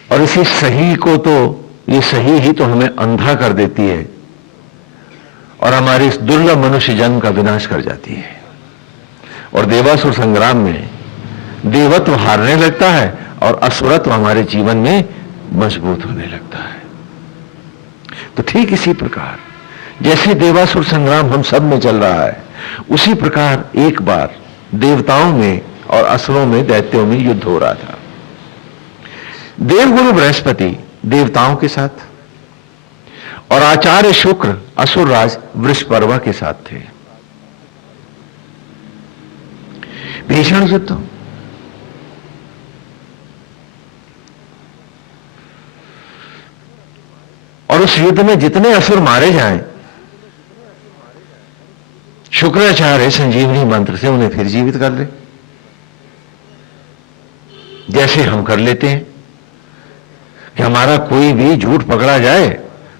और इसी सही को तो, ये सही ही तो हमें अंधा कर देती है और हमारी इस दुर्लभ मनुष्य जन्म का विनाश कर जाती है। और देवासुर संग्राम में देवत्व हारने लगता है और असुरत्व हमारे जीवन में मजबूत होने लगता है। तो ठीक इसी प्रकार जैसे देवासुर संग्राम हम सब में चल रहा है, उसी प्रकार एक बार देवताओं में और असुरों में, दैत्यों में युद्ध हो रहा था। देवगुरु बृहस्पति देवताओं के साथ और आचार्य शुक्र असुरराज वृषपर्वा के साथ थे। भीषण युद्ध। और उस युद्ध में जितने असुर मारे जाएं, शुक्राचार्य संजीवनी मंत्र से उन्हें फिर जीवित कर ले, जैसे हम कर लेते हैं कि हमारा कोई भी झूठ पकड़ा जाए,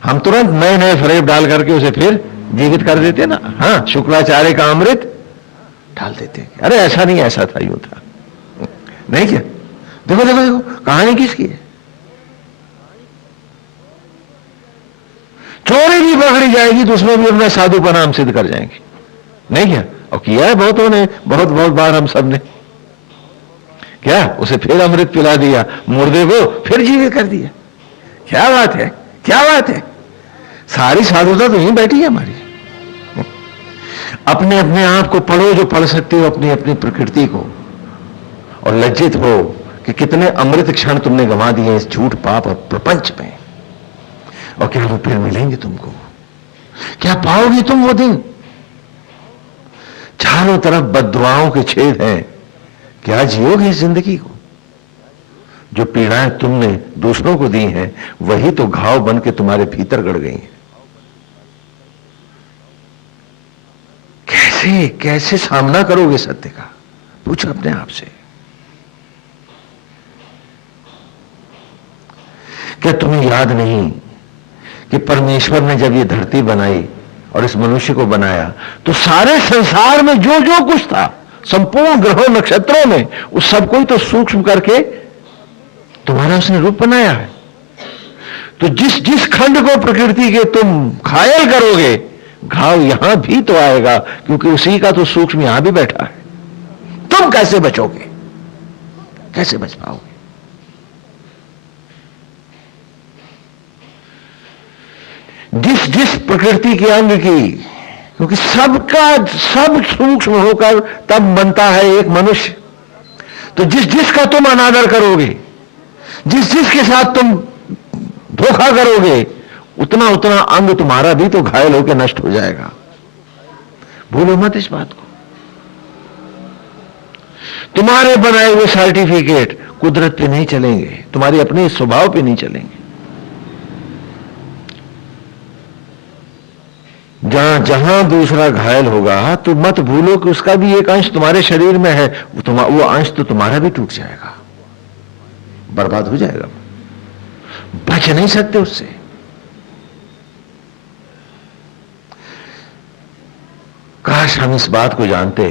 हम तुरंत नए नए फरेब डाल करके उसे फिर जीवित कर देते ना। हाँ, शुक्राचार्य का अमृत डाल देते हैं। अरे ऐसा नहीं, ऐसा था, यूं था, नहीं क्या? देखो देखो देखो, कहानी किसकी है? चोरी भी पकड़ी जाएगी तो उसमें भी अपना साधुपना हम सिद्ध कर जाएंगे, नहीं क्या? और किया है बहुतों ने, बहुत बहुत बार हम सब ने। क्या उसे फिर अमृत पिला दिया, मुर्दे को फिर जीवित कर दिया। क्या बात है, क्या बात है! सारी साधुता तो यहीं बैठी है हमारी। अपने अपने आप को पढ़ो जो पढ़ सकते हो, अपनी अपनी प्रकृति को, और लज्जित हो कि कितने अमृत क्षण तुमने गंवा दिए इस झूठ, पाप और प्रपंच में। और क्या वो फिर मिलेंगे तुमको? क्या पाओगे तुम वो दिन? चारों तरफ बद्दुआओं के छेद हैं। क्या जियोगे इस जिंदगी को? जो पीड़ाएं तुमने दूसरों को दी हैं वही तो घाव बन के तुम्हारे भीतर गड़ गई हैं। कैसे कैसे सामना करोगे सत्य का? पूछो अपने आप से। क्या तुम्हें याद नहीं कि परमेश्वर ने जब ये धरती बनाई और इस मनुष्य को बनाया तो सारे संसार में जो जो कुछ था, संपूर्ण ग्रहों नक्षत्रों में, उस सब को ही तो सूक्ष्म करके तुम्हारा उसने रूप बनाया है। तो जिस जिस खंड को प्रकृति के तुम घायल करोगे, घाव यहां भी तो आएगा, क्योंकि उसी का तो सूक्ष्म यहां भी बैठा है। तुम कैसे बचोगे? कैसे बच पाओगे? जिस जिस प्रकृति के अंग की, क्योंकि सबका सब सूक्ष्म होकर तब बनता है एक मनुष्य। तो जिस जिसका तुम अनादर करोगे, जिस जिसके साथ तुम धोखा करोगे, उतना उतना अंग तुम्हारा भी तो घायल होकर नष्ट हो जाएगा। भूलो मत इस बात को। तुम्हारे बनाए हुए सर्टिफिकेट कुदरत पे नहीं चलेंगे, तुम्हारे अपने स्वभाव पे नहीं चलेंगे। जहां जहां दूसरा घायल होगा तो मत भूलो कि उसका भी एक अंश तुम्हारे शरीर में है, वो अंश तो तुम्हारा भी टूट जाएगा, बर्बाद हो जाएगा, बच नहीं सकते उससे। काश हम इस बात को जानते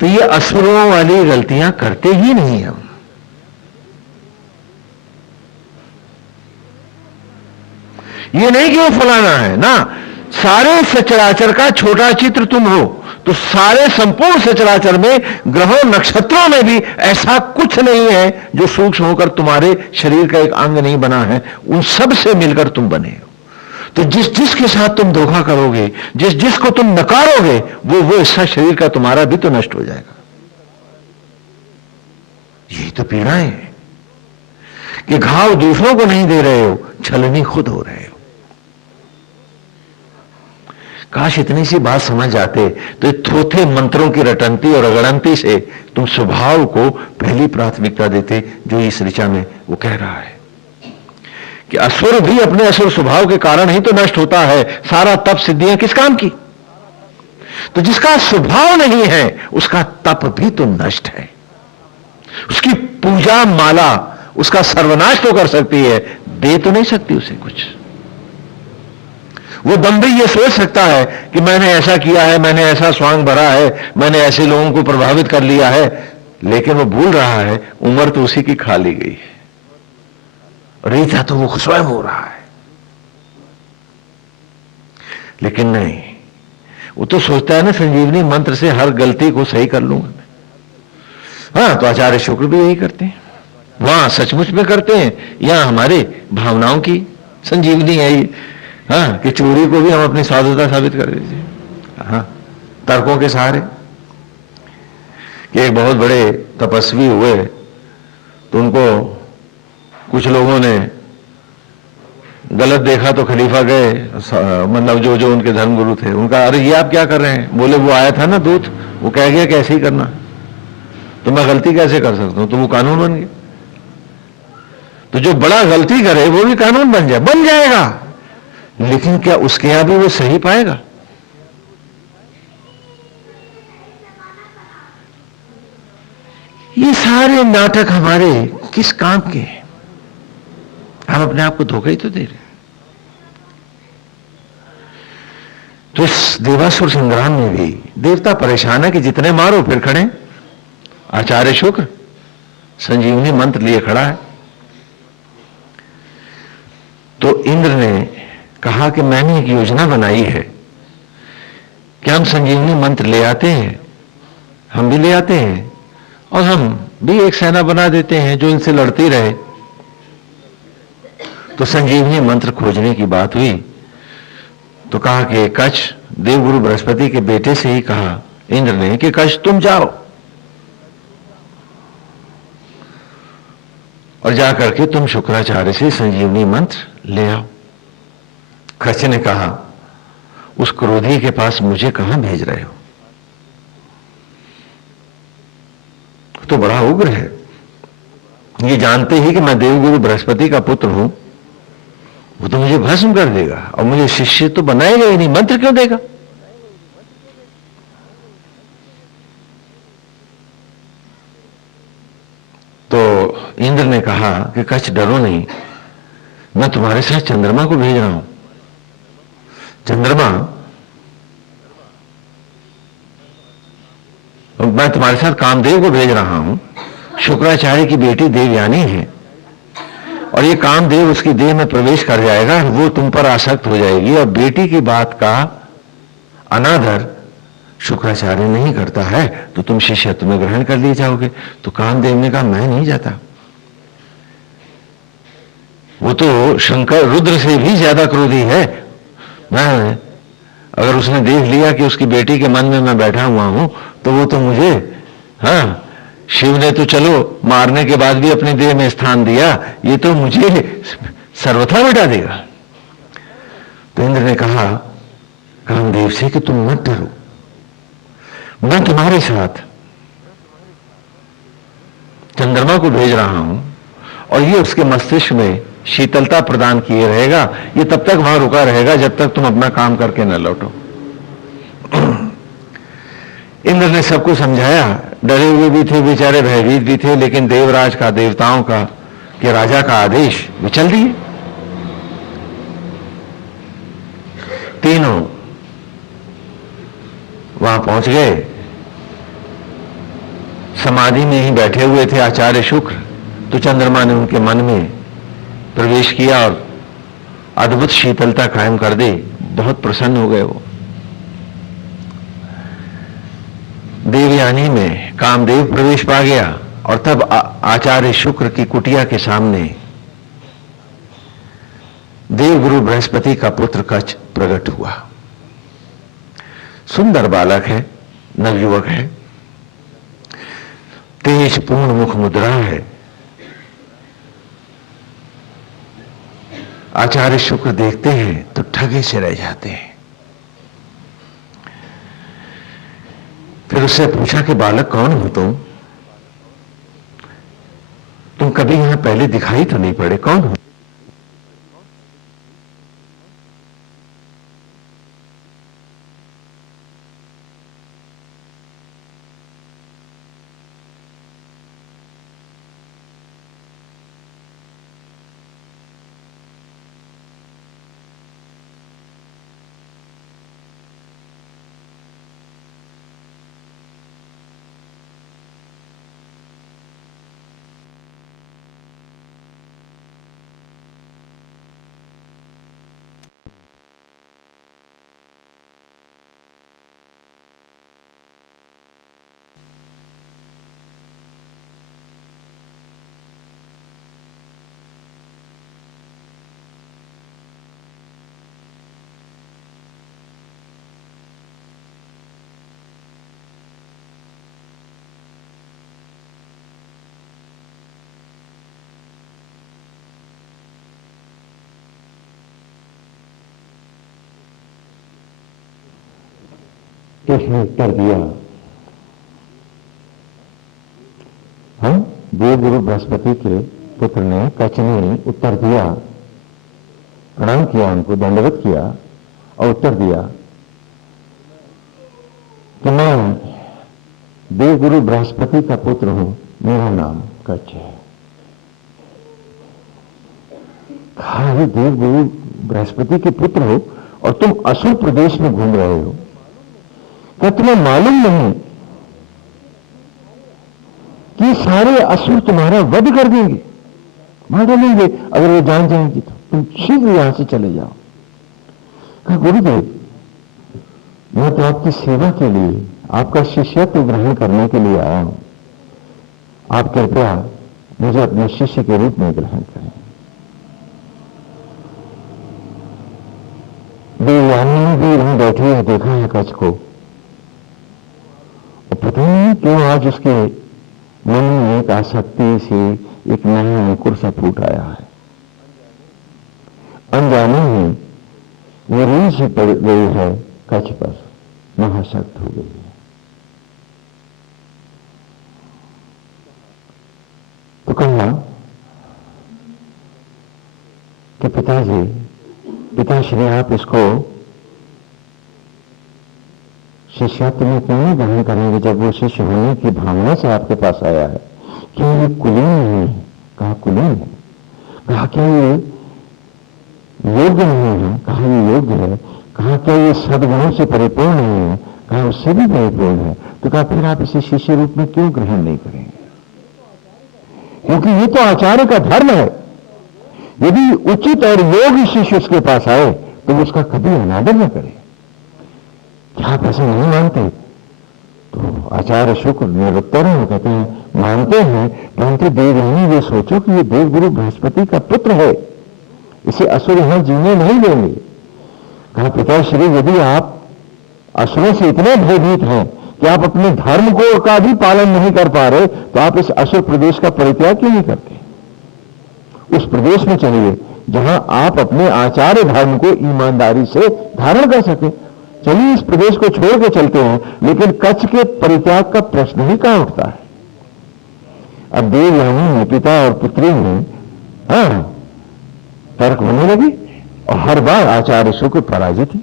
तो ये असुरों वाली गलतियां करते ही नहीं हम। ये नहीं कि वो फलाना है ना, सारे सचराचर का छोटा चित्र तुम हो। तो सारे संपूर्ण सचराचर में, ग्रहों नक्षत्रों में भी ऐसा कुछ नहीं है जो सूक्ष्म होकर तुम्हारे शरीर का एक अंग नहीं बना है। उन सब से मिलकर तुम बने हो। तो जिस जिसके साथ तुम धोखा करोगे, जिस जिसको तुम नकारोगे, वो हिस्सा शरीर का तुम्हारा भी तो नष्ट हो जाएगा। यही तो पीड़ाएं हैं कि घाव दूसरों को नहीं दे रहे हो, छलनी खुद हो रहे हो। काश इतनी सी बात समझ जाते तो थोथे मंत्रों की रटंती और अगड़ंती से तुम स्वभाव को पहली प्राथमिकता देते, जो इस ऋचा में वो कह रहा है कि असुर भी अपने असुर स्वभाव के कारण ही तो नष्ट होता है। सारा तप सिद्धियां किस काम की? तो जिसका स्वभाव नहीं है उसका तप भी तो नष्ट है। उसकी पूजा माला उसका सर्वनाश तो कर सकती है, दे तो नहीं सकती उसे कुछ। वो दम्भी ये सोच सकता है कि मैंने ऐसा किया है, मैंने ऐसा स्वांग भरा है, मैंने ऐसे लोगों को प्रभावित कर लिया है, लेकिन वो भूल रहा है उम्र तो उसी की खा ली गई है, रीता तो वो स्वयं हो रहा है। लेकिन नहीं, वो तो सोचता है ना संजीवनी मंत्र से हर गलती को सही कर लूंगा मैं। हाँ, तो आचार्य शुक्र भी यही करते हैं, वहां सचमुच में करते हैं, यहां हमारे भावनाओं की संजीवनी है ये। हाँ, कि चोरी को भी हम अपनी साधुता साबित कर देते हैं। हाँ, तर्कों के सहारे। कि एक बहुत बड़े तपस्वी हुए तो उनको कुछ लोगों ने गलत देखा तो खलीफा गए, मतलब जो उनके धर्मगुरु थे, उनका अरे ये आप क्या कर रहे हैं? बोले वो आया था ना दूत, वो कह गया कैसे ही करना, तो मैं गलती कैसे कर सकता हूं? तो वो कानून बन गया। तो जो बड़ा गलती करे वो भी कानून बन जाएगा, लेकिन क्या उसके यहां भी वो सही पाएगा? ये सारे नाटक हमारे किस काम के हैं? हम अपने आप को धोखा ही तो दे रहे हैं। तो इस देवासुर संग्राम में भी देवता परेशान है कि जितने मारो फिर खड़े। आचार्य शुक्र संजीवनी मंत्र लिए खड़ा है। तो इंद्र ने कहा कि मैंने एक योजना बनाई है कि हम संजीवनी मंत्र ले आते हैं, हम भी ले आते हैं और हम भी एक सेना बना देते हैं जो इनसे लड़ती रहे। तो संजीवनी मंत्र खोजने की बात हुई तो कहा कि कच्छ, देवगुरु बृहस्पति के बेटे से ही कहा इंद्र ने कि कच्छ तुम जाओ और जाकर के तुम शुक्राचार्य से संजीवनी मंत्र ले आओ। कच्छ ने कहा उस क्रोधी के पास मुझे कहां भेज रहे हो? तो बड़ा उग्र है, ये जानते ही कि मैं देवगुरु बृहस्पति का पुत्र हूं, वो तो मुझे भस्म कर देगा और मुझे शिष्य तो बनाएगा ही नहीं, मंत्र क्यों देगा? तो इंद्र ने कहा कि कच्छ डरो नहीं, मैं तुम्हारे साथ चंद्रमा को भेज रहा हूं। चंद्रमा, मैं तुम्हारे साथ कामदेव को भेज रहा हूं। शुक्राचार्य की बेटी देवयानी है और ये कामदेव उसकी देह में प्रवेश कर जाएगा, वो तुम पर आसक्त हो जाएगी और बेटी की बात का अनादर शुक्राचार्य नहीं करता है तो तुम शिष्यत्व में ग्रहण कर लिए जाओगे। तो कामदेव ने कहा मैं नहीं जाता, वो तो शंकर रुद्र से भी ज्यादा क्रोधी है। मैं, अगर उसने देख लिया कि उसकी बेटी के मन में मैं बैठा हुआ हूं तो वो तो मुझे, हाँ, शिव ने तो चलो मारने के बाद भी अपने देह में स्थान दिया, ये तो मुझे सर्वथा मिटा देगा। तो इंद्र ने कहा कामदेव से कि तुम मत डरो, मैं तुम्हारे साथ चंद्रमा को भेज रहा हूं और ये उसके मस्तिष्क में शीतलता प्रदान किए रहेगा। ये तब तक वहां रुका रहेगा जब तक तुम अपना काम करके न लौटो। इंद्र ने सबको समझाया, डरे हुए भी थे बेचारे, भयभीत भी थे, लेकिन देवराज का, देवताओं का, कि राजा का आदेश वे चल दिए। तीनों वहां पहुंच गए समाधि में ही बैठे हुए थे आचार्य शुक्र, तो चंद्रमा ने उनके मन में प्रवेश किया और अद्भुत शीतलता कायम कर दी। बहुत प्रसन्न हो गए वो। देवयानी में कामदेव प्रवेश पा गया और तब आचार्य शुक्र की कुटिया के सामने देवगुरु बृहस्पति का पुत्र कच्छ प्रकट हुआ। सुंदर बालक है, नवयुवक है, तेज पूर्ण मुख मुद्रा है। आचार्य शुक्र देखते हैं तो ठगे से रह जाते हैं। फिर उससे पूछा कि बालक कौन हो तुम कभी यहां पहले दिखाई तो नहीं पड़े, कौन हो? उसने उत्तर दिया, हम देवगुरु बृहस्पति के पुत्र ने, कच्छ ने उत्तर दिया, प्रणाम किया, उनको दंडवत किया और उत्तर दिया कि मैं देवगुरु बृहस्पति का पुत्र हूं, मेरा नाम कच्छ है। कहा, देवगुरु बृहस्पति के पुत्र हो और तुम असुर प्रदेश में घूम रहे हो, क्या तुम्हें मालूम नहीं कि सारे असुर तुम्हारा वध कर देंगे, मार डालेंगे? अगर वो जान जाएंगे तो तुम शीघ्र यहां से चले जाओ। कहा, गुरुदेव मैं तो आपकी सेवा के लिए, आपका शिष्यत्व ग्रहण करने के लिए आया हूं, आप कृपया मुझे अपने शिष्य के रूप में ग्रहण करें। देवयानी ने भी वहां बैठे हुए देखा है कच्छ को, पता नहीं क्यों आज उसके मन में एक आसक्ति से एक नया अंकुर सा फूट आया है। अनजाने में वो रील से पड़ गई है कच्छ पर, महाशक्त हो गई है। तो कहा कि पिताश्री आप इसको शिष्यत्व में क्यों नहीं ग्रहण करेंगे जब वो शिष्य होने की भावना से आपके पास आया है? क्यों ये कुलीन नहीं है? कहा कुलीन है। कहा क्या ये योग्य नहीं है? कहा ये योग्य है। कहा क्या ये सद्गुणों से परिपूर्ण नहीं है? कहा उससे भी परिपूर्ण है। तो कहा फिर आप इसे शिष्य रूप में क्यों ग्रहण नहीं करेंगे? क्योंकि ये तो आचार्य का धर्म है। यदि उचित और योग्य शिष्य उसके पास आए तो वो उसका कभी अनादर न करे। क्या आप ऐसा नहीं मानते? तो आचार्य शुक्र निरुत्तर हैं, कहते हैं मानते हैं, परंतु देवयानी ये सोचो कि ये देवगुरु बृहस्पति का पुत्र है, इसे असुर यहां जीने नहीं देंगे। कहा पिताश्री यदि आप असुरों से इतने भयभीत हैं कि आप अपने धर्म को का भी पालन नहीं कर पा रहे, तो आप इस असुर प्रदेश का परित्याग क्यों नहीं करते? उस प्रदेश में चलिए जहां आप अपने आचार्य धर्म को ईमानदारी से धारण कर सके। चलिए इस प्रदेश को छोड़ के चलते हैं, लेकिन कच्छ के परित्याग का प्रश्न ही कहां उठता है? अब देवयानी में पिता और पुत्री में तर्क होने लगी और हर बार आचार्य शुक्र पराजित ही।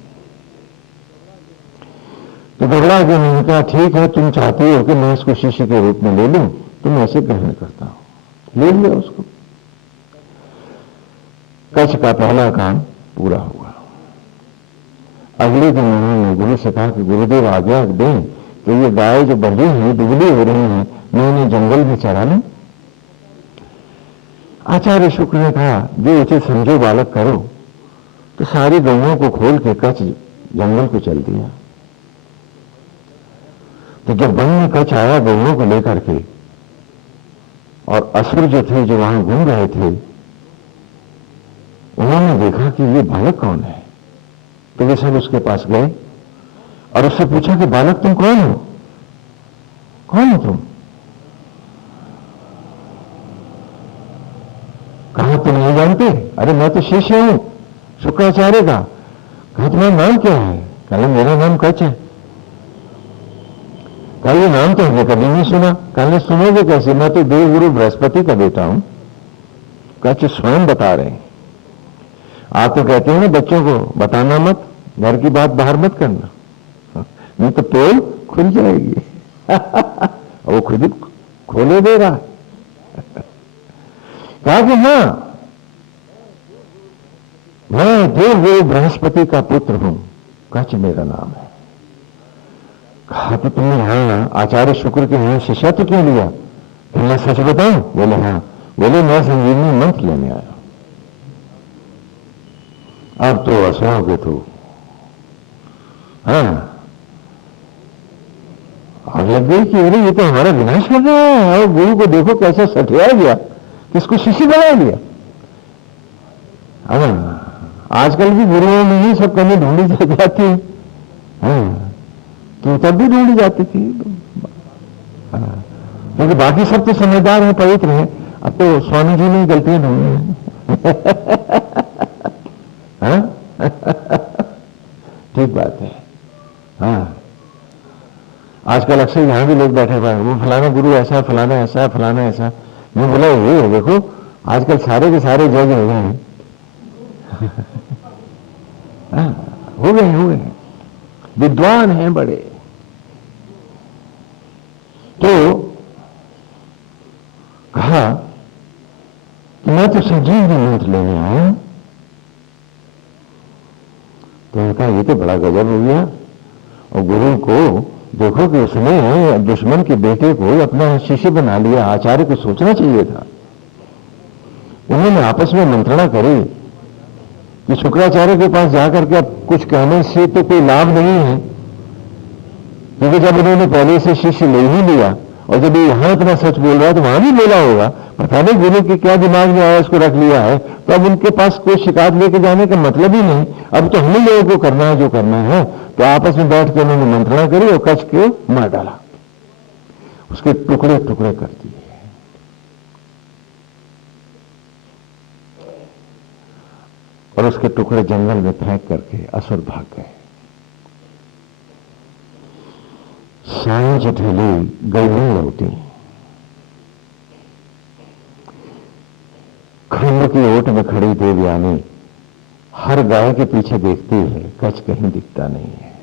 तो घबरा के मैंने कहा ठीक है, तुम चाहती हो कि मैं इसको शिष्य के रूप में ले लूं, तो मैं इसे ग्रहण करता हूं। ले लिया उसको। कच्छ का पहला काम पूरा हुआ। अगले दिन उन्होंने गुरु से कहा कि गुरुदेव आज्ञा दें कि ये गाय जो बंधी हैं, दुबली हो रही हैं, मैं उन्हें जंगल में चरा लूं? आचार्य शुक्र ने कहा, जो उचित समझो बालक करो। तो सारी गौओं को खोल के कच्छ जंगल को चल दिया। तो जब वन में कच्छ आया गौओं को लेकर के, और असुर जो थे जो वहां घूम रहे थे, उन्होंने देखा कि ये बालक कौन है। तो वे सब उसके पास गए और उससे पूछा कि बालक तुम कौन हो, कौन हो तुम? कहा तुम नहीं जानते? अरे मैं तो शिष्य हूं शुक्राचार्य का। कहा तुम्हारा नाम क्या है? कहा मेरा नाम कच्छ है। कहा ये नाम तो हमने कभी नहीं सुना। कहा सुनोगे कैसे, मैं तो देवगुरु बृहस्पति का बेटा हूं। कच्छ स्वयं बता रहे हैं। आप तो कहते हो ना बच्चों को बताना मत, घर की बात बाहर मत करना, नहीं तो पोल खुल जाएगी। वो खुद ही खोले दे रहा। कहा कि हाँ, मैं देवगुरु बृहस्पति का पुत्र हूं, कच्छ मेरा नाम है। कहा तो तुमने यहां आचार्य शुक्र के यहां शिष्यत्व क्यों लिया? मैं सच बताऊं? बोले हाँ। बोले मैं संजीवनी मंत्र लेने आया। अब तो असुरों के तो हाँ आग लग गई कि अरे ये तो हमारा विनाश कर रहा है, और गुरु को देखो कैसा सठिया गया, किसको शिष्य बना लिया। आजकल भी गुरुओं में ही सब कमी ढूंढी जाती है। तो तब भी ढूंढी जाती थी। क्योंकि बाकी सब तो समझदार हैं, पवित्र हैं। अब तो स्वामी जी ने गलतियां ढूंढी हैं। ठीक बात है। हाँ, आजकल अक्सर यहां भी लोग बैठे हुए हैं, वो फलाना गुरु ऐसा है, फलाना ऐसा है, फलाना ऐसा। मैं बोला ये देखो आजकल सारे के सारे जज हो गए हैं। हो गए विद्वान हैं बड़े। तो कहा कि मैं तो संजीवनी मंत्र लेने आया। तो कहा ये तो बड़ा गजब हो गया। और गुरु को देखो कि उसने दुश्मन के बेटे को अपना शिष्य बना लिया। आचार्य को सोचना चाहिए था। उन्होंने आपस में मंत्रणा करी कि शुक्राचार्य के पास जाकर के अब कुछ कहने से तो कोई लाभ नहीं है, क्योंकि जब उन्होंने पहले से शिष्य ले ही लिया, और जब ये यहां इतना सच बोल रहा है तो वहां भी बोला होगा। पता नहीं गुरु के क्या दिमाग में आया, उसको रख लिया है। तो अब उनके पास कोई शिकायत लेके जाने का मतलब ही नहीं। अब तो हम ही लोगों को करना है जो करना है। तो आपस में बैठ के उन्होंने मंत्रणा करी और कच्छ को मार डाला, उसके टुकड़े टुकड़े कर दिए। और उसके टुकड़े जंगल में फेंक करके असुर भाग गए। सांझ ढली, गईयां लौटी। खंड की ओट में खड़ी देवयानी हर गाय के पीछे देखती है, कच्छ कहीं दिखता नहीं है।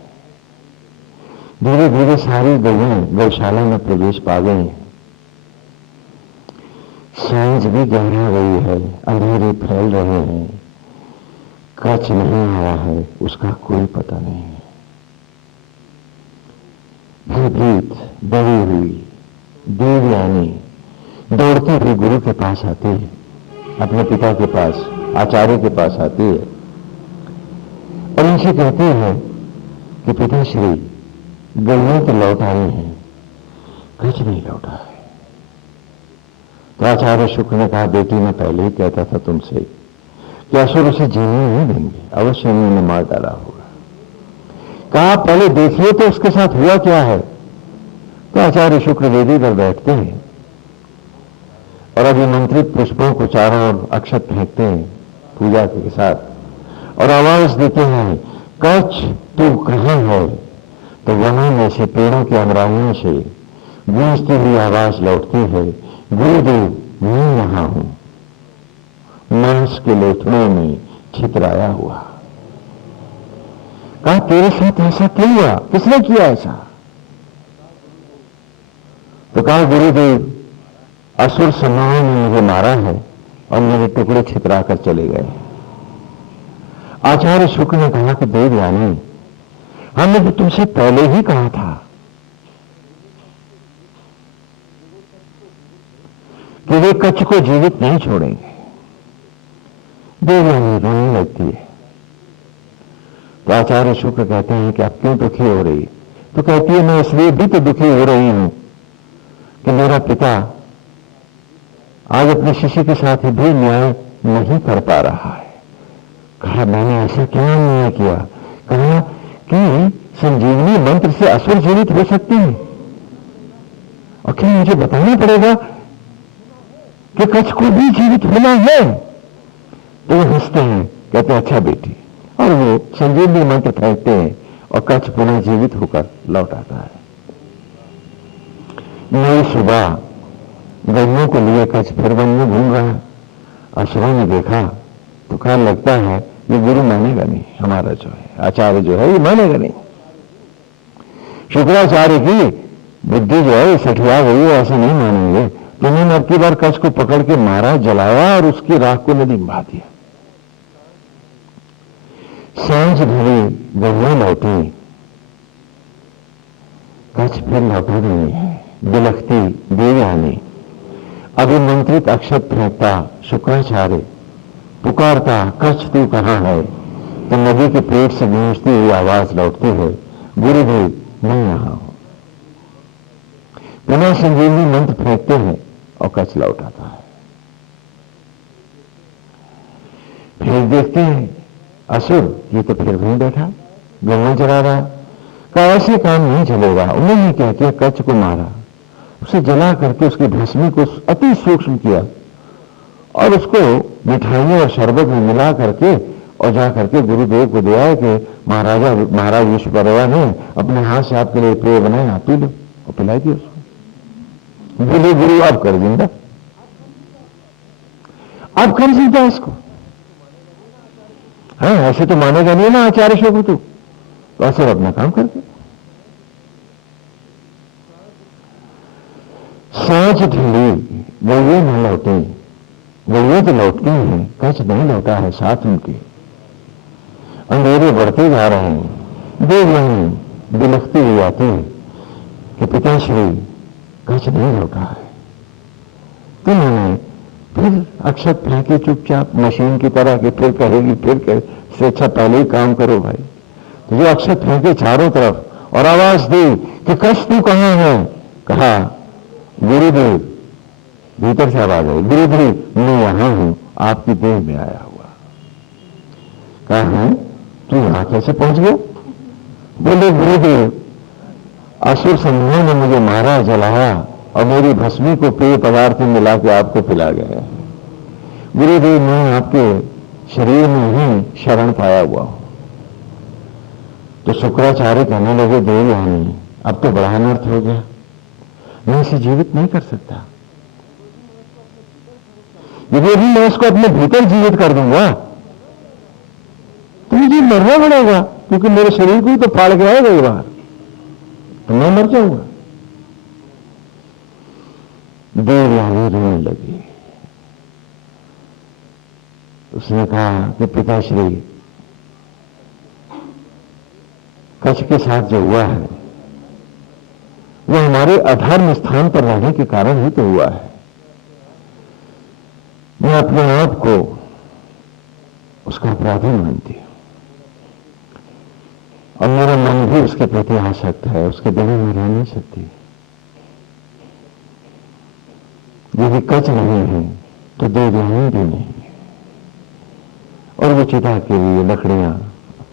धीरे धीरे सारी गईयां गौशाला में प्रवेश पा गई। सांझ भी गहरा गई है, अंधेरे फैल रहे हैं, कच्छ नहीं आया है, उसका कोई पता नहीं है। भयभीत डरी हुई देवयानी दौड़ती हुई गुरु के पास आती है, अपने पिता के पास, आचार्य के पास आती है और उनसे कहती है कि पिताश्री, गईयां तो लौट आई हैं, कच्छ नहीं लौटा है। तो आचार्य शुक्र ने कहा, बेटी मैं पहले ही कहता था तुमसे कि असुर उसे जीने नहीं देंगे, अवश्य उन्होंने मार डाला होगा। कहा पहले देखिए तो उसके साथ हुआ क्या है। तो आचार्य शुक्र वेदी पर बैठते हैं और अभिमंत्रित पुष्पों को चारों ओर अक्षत फेंकते हैं पूजा के साथ, और आवाज देते हैं, कच्छ तू कहां है? तो वहां में से पेड़ों के अमराइयों से गूंजती हुई आवाज लौटती है, गुरुदेव मैं यहां हूं, मांस के लोथड़ों में छितराया हुआ। कहा तेरे साथ ऐसा क्यों हुआ, किसने किया ऐसा? तो कहा गुरुदेव, असुर समूहों ने मुझे मारा है और मेरे टुकड़े छितरा कर चले गए। आचार्य शुक्र ने कहा कि देवयानी, हमने तो तुमसे पहले ही कहा था कि वे कच्छ को जीवित नहीं छोड़ेंगे। देवयानी रोने लगती है। तो आचार्य शुक्र कहते हैं कि आप क्यों दुखी हो रही? तो कहती है मैं इसलिए भी तो दुखी हो रही हूं कि मेरा पिता आज अपने शिष्य के साथ भी न्याय नहीं कर पा रहा है। कहा मैंने ऐसा क्या अन्याय किया? कहा कि संजीवनी मंत्र से असुर जीवित हो सकते हैं और क्या मुझे बताना पड़ेगा कि कच्छ को भी जीवित होना है? तो वो हंसते हैं, कहते हैं अच्छा बेटी, और वो संजीवनी मंत्र फेंकते हैं और कच्छ पुनः जीवित होकर लौट आता है। नई सुबह गन्नों को लिए कच्छ फिर वन में घूम रहा है। असुरों ने देखा तो कहा लगता है ये गुरु मानेगा नहीं, हमारा जो है आचार्य जो है ये मानेगा नहीं। शुक्राचार्य की बुद्धि जो है सठिया गई है, ऐसे नहीं मानेंगे। तो उन्होंने अब की बार कच्छ को पकड़ के मारा, जलाया और उसकी राख को नदी में बहा दिया। सांझ ढली गन्ने लौटी, कच्छ फिर लौटा नहीं है। बिलखती देवयानी अभिमंत्रित अक्षत फेंकता शुक्राचार्य पुकारता कच्छ तू कहां है? तो नदी के पेट से गूंजती हुई आवाज लौटती है गुरुदेव मैं यहां हूं। पुनः संजीवनी मंत्र फेंकते हैं और कच्छ लौट आता है। फिर देखते हैं असुर ये तो फिर वहीं बैठा गंगा जला रहा। कहा ऐसे काम नहीं चलेगा। उन्होंने क्या किया? कच्छ को मारा, उसे जला करके उसकी भस्मी को अति सूक्ष्म किया और उसको मिठाइयों और शरबत में मिला करके और जा करके गुरुदेव को दिया कि महाराज विश्वकर्मा ने अपने हाथ से आपके लिए पेय बनाया, आप पी लो, और पिलाई दिया उसको। बोले गुरु आप कर देंगे, आप कर सकता है इसको। हाँ ऐसे तो मानेगा नहीं ना आचार्य शुक्र तू, तो असर अपना काम करके। सांझ ढली गौए न लौटे, गौए तो लौटती हैं, कच्छ नहीं लौटा है साथ उनके। अंधेरे बढ़ते जा रहे हैं। देवयानी बिलखती हुई आती है कि पिताश्री कच्छ नहीं लौटा है। तो उन्होंने फिर अक्षत फेंके चुपचाप मशीन की तरह कि फिर कहेगी फिर कहे, से अच्छा पहले ही काम करो भाई। तो जो अक्षत फेंके चारों तरफ और आवाज दी कि कच्छ तू कहां है? कहा गुरुदेव, भीतर से आवाज आई गुरुदेव मैं यहां हूं, आपकी देह में आया हुआ। कहा तू यहां कैसे पहुंच गया? बोले गुरुदेव असुर समूहों ने मुझे मारा, जलाया और मेरी भस्मी को पेय पदार्थ में मिला के आपको पिला गया। गुरुदेव मैं आपके शरीर में ही शरण पाया हुआ हूं। तो शुक्राचार्य कहने लगे देवयानी अब तो बड़ा अनर्थ हो गया, मैं इसे जीवित नहीं कर सकता। यदि अभी मैं इसको अपने भीतर जीवित कर दूंगा तो मुझे मरना पड़ेगा, क्योंकि मेरे शरीर को तो फाड़ के आएगा ये बाहर, तो मैं मर जाऊंगा। देवयानी रोने लगी। उसने कहा कि पिताश्री कच्छ के साथ जो हुआ है वो हमारे अधर्म स्थान पर रहने के कारण ही तो हुआ है। मैं अपने आप को उसका अपराधी मानती हूं और मेरा मन भी उसके प्रति आसक्त है, उसके बिना मैं रह नहीं सकती। यदि कच्छ नहीं है तो देवयानी भी नहीं है। और वो चिता के लिए लकड़ियां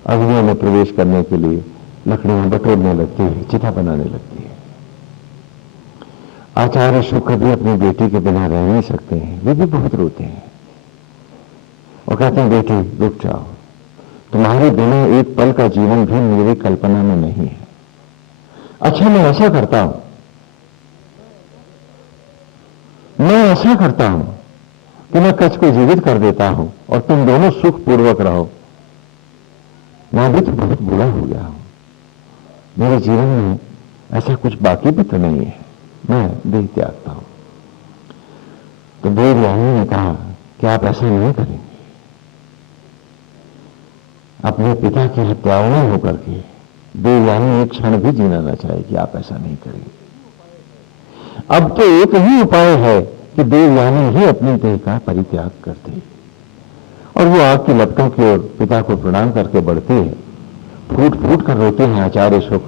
अग्नि में प्रवेश करने के लिए लकड़ियां बटोरने लगती है, चिता बनाने लगती है। आचार्य शुक्र भी अपनी बेटी के बिना रह नहीं सकते हैं, वे भी बहुत रोते हैं और कहते हैं बेटी रुक जाओ, तुम्हारे बिना एक पल का जीवन भी मेरी कल्पना में नहीं है। अच्छा मैं ऐसा करता हूं, मैं ऐसा करता हूं कि मैं कच्छ को जीवित कर देता हूं और तुम दोनों सुख पूर्वक रहो। मैं भी तो बहुत बुरा हो गया हूं, मेरे जीवन में ऐसा कुछ बाकी भी तो नहीं है, मैं देह त्यागता हूं। तो देवयानी ने कहा कि आप ऐसा नहीं करेंगे। अपने पिता की हत्याओं होकर के देवयानी एक क्षण भी जीना ना चाहे कि आप ऐसा नहीं करेंगे। अब तो एक ही उपाय है कि देवयानी ही अपनी देह का परित्याग करती और वो आग की लपटों की ओर पिता को प्रणाम करके बढ़ते हैं। फूट फूट कर रोते हैं आचार्य शुक,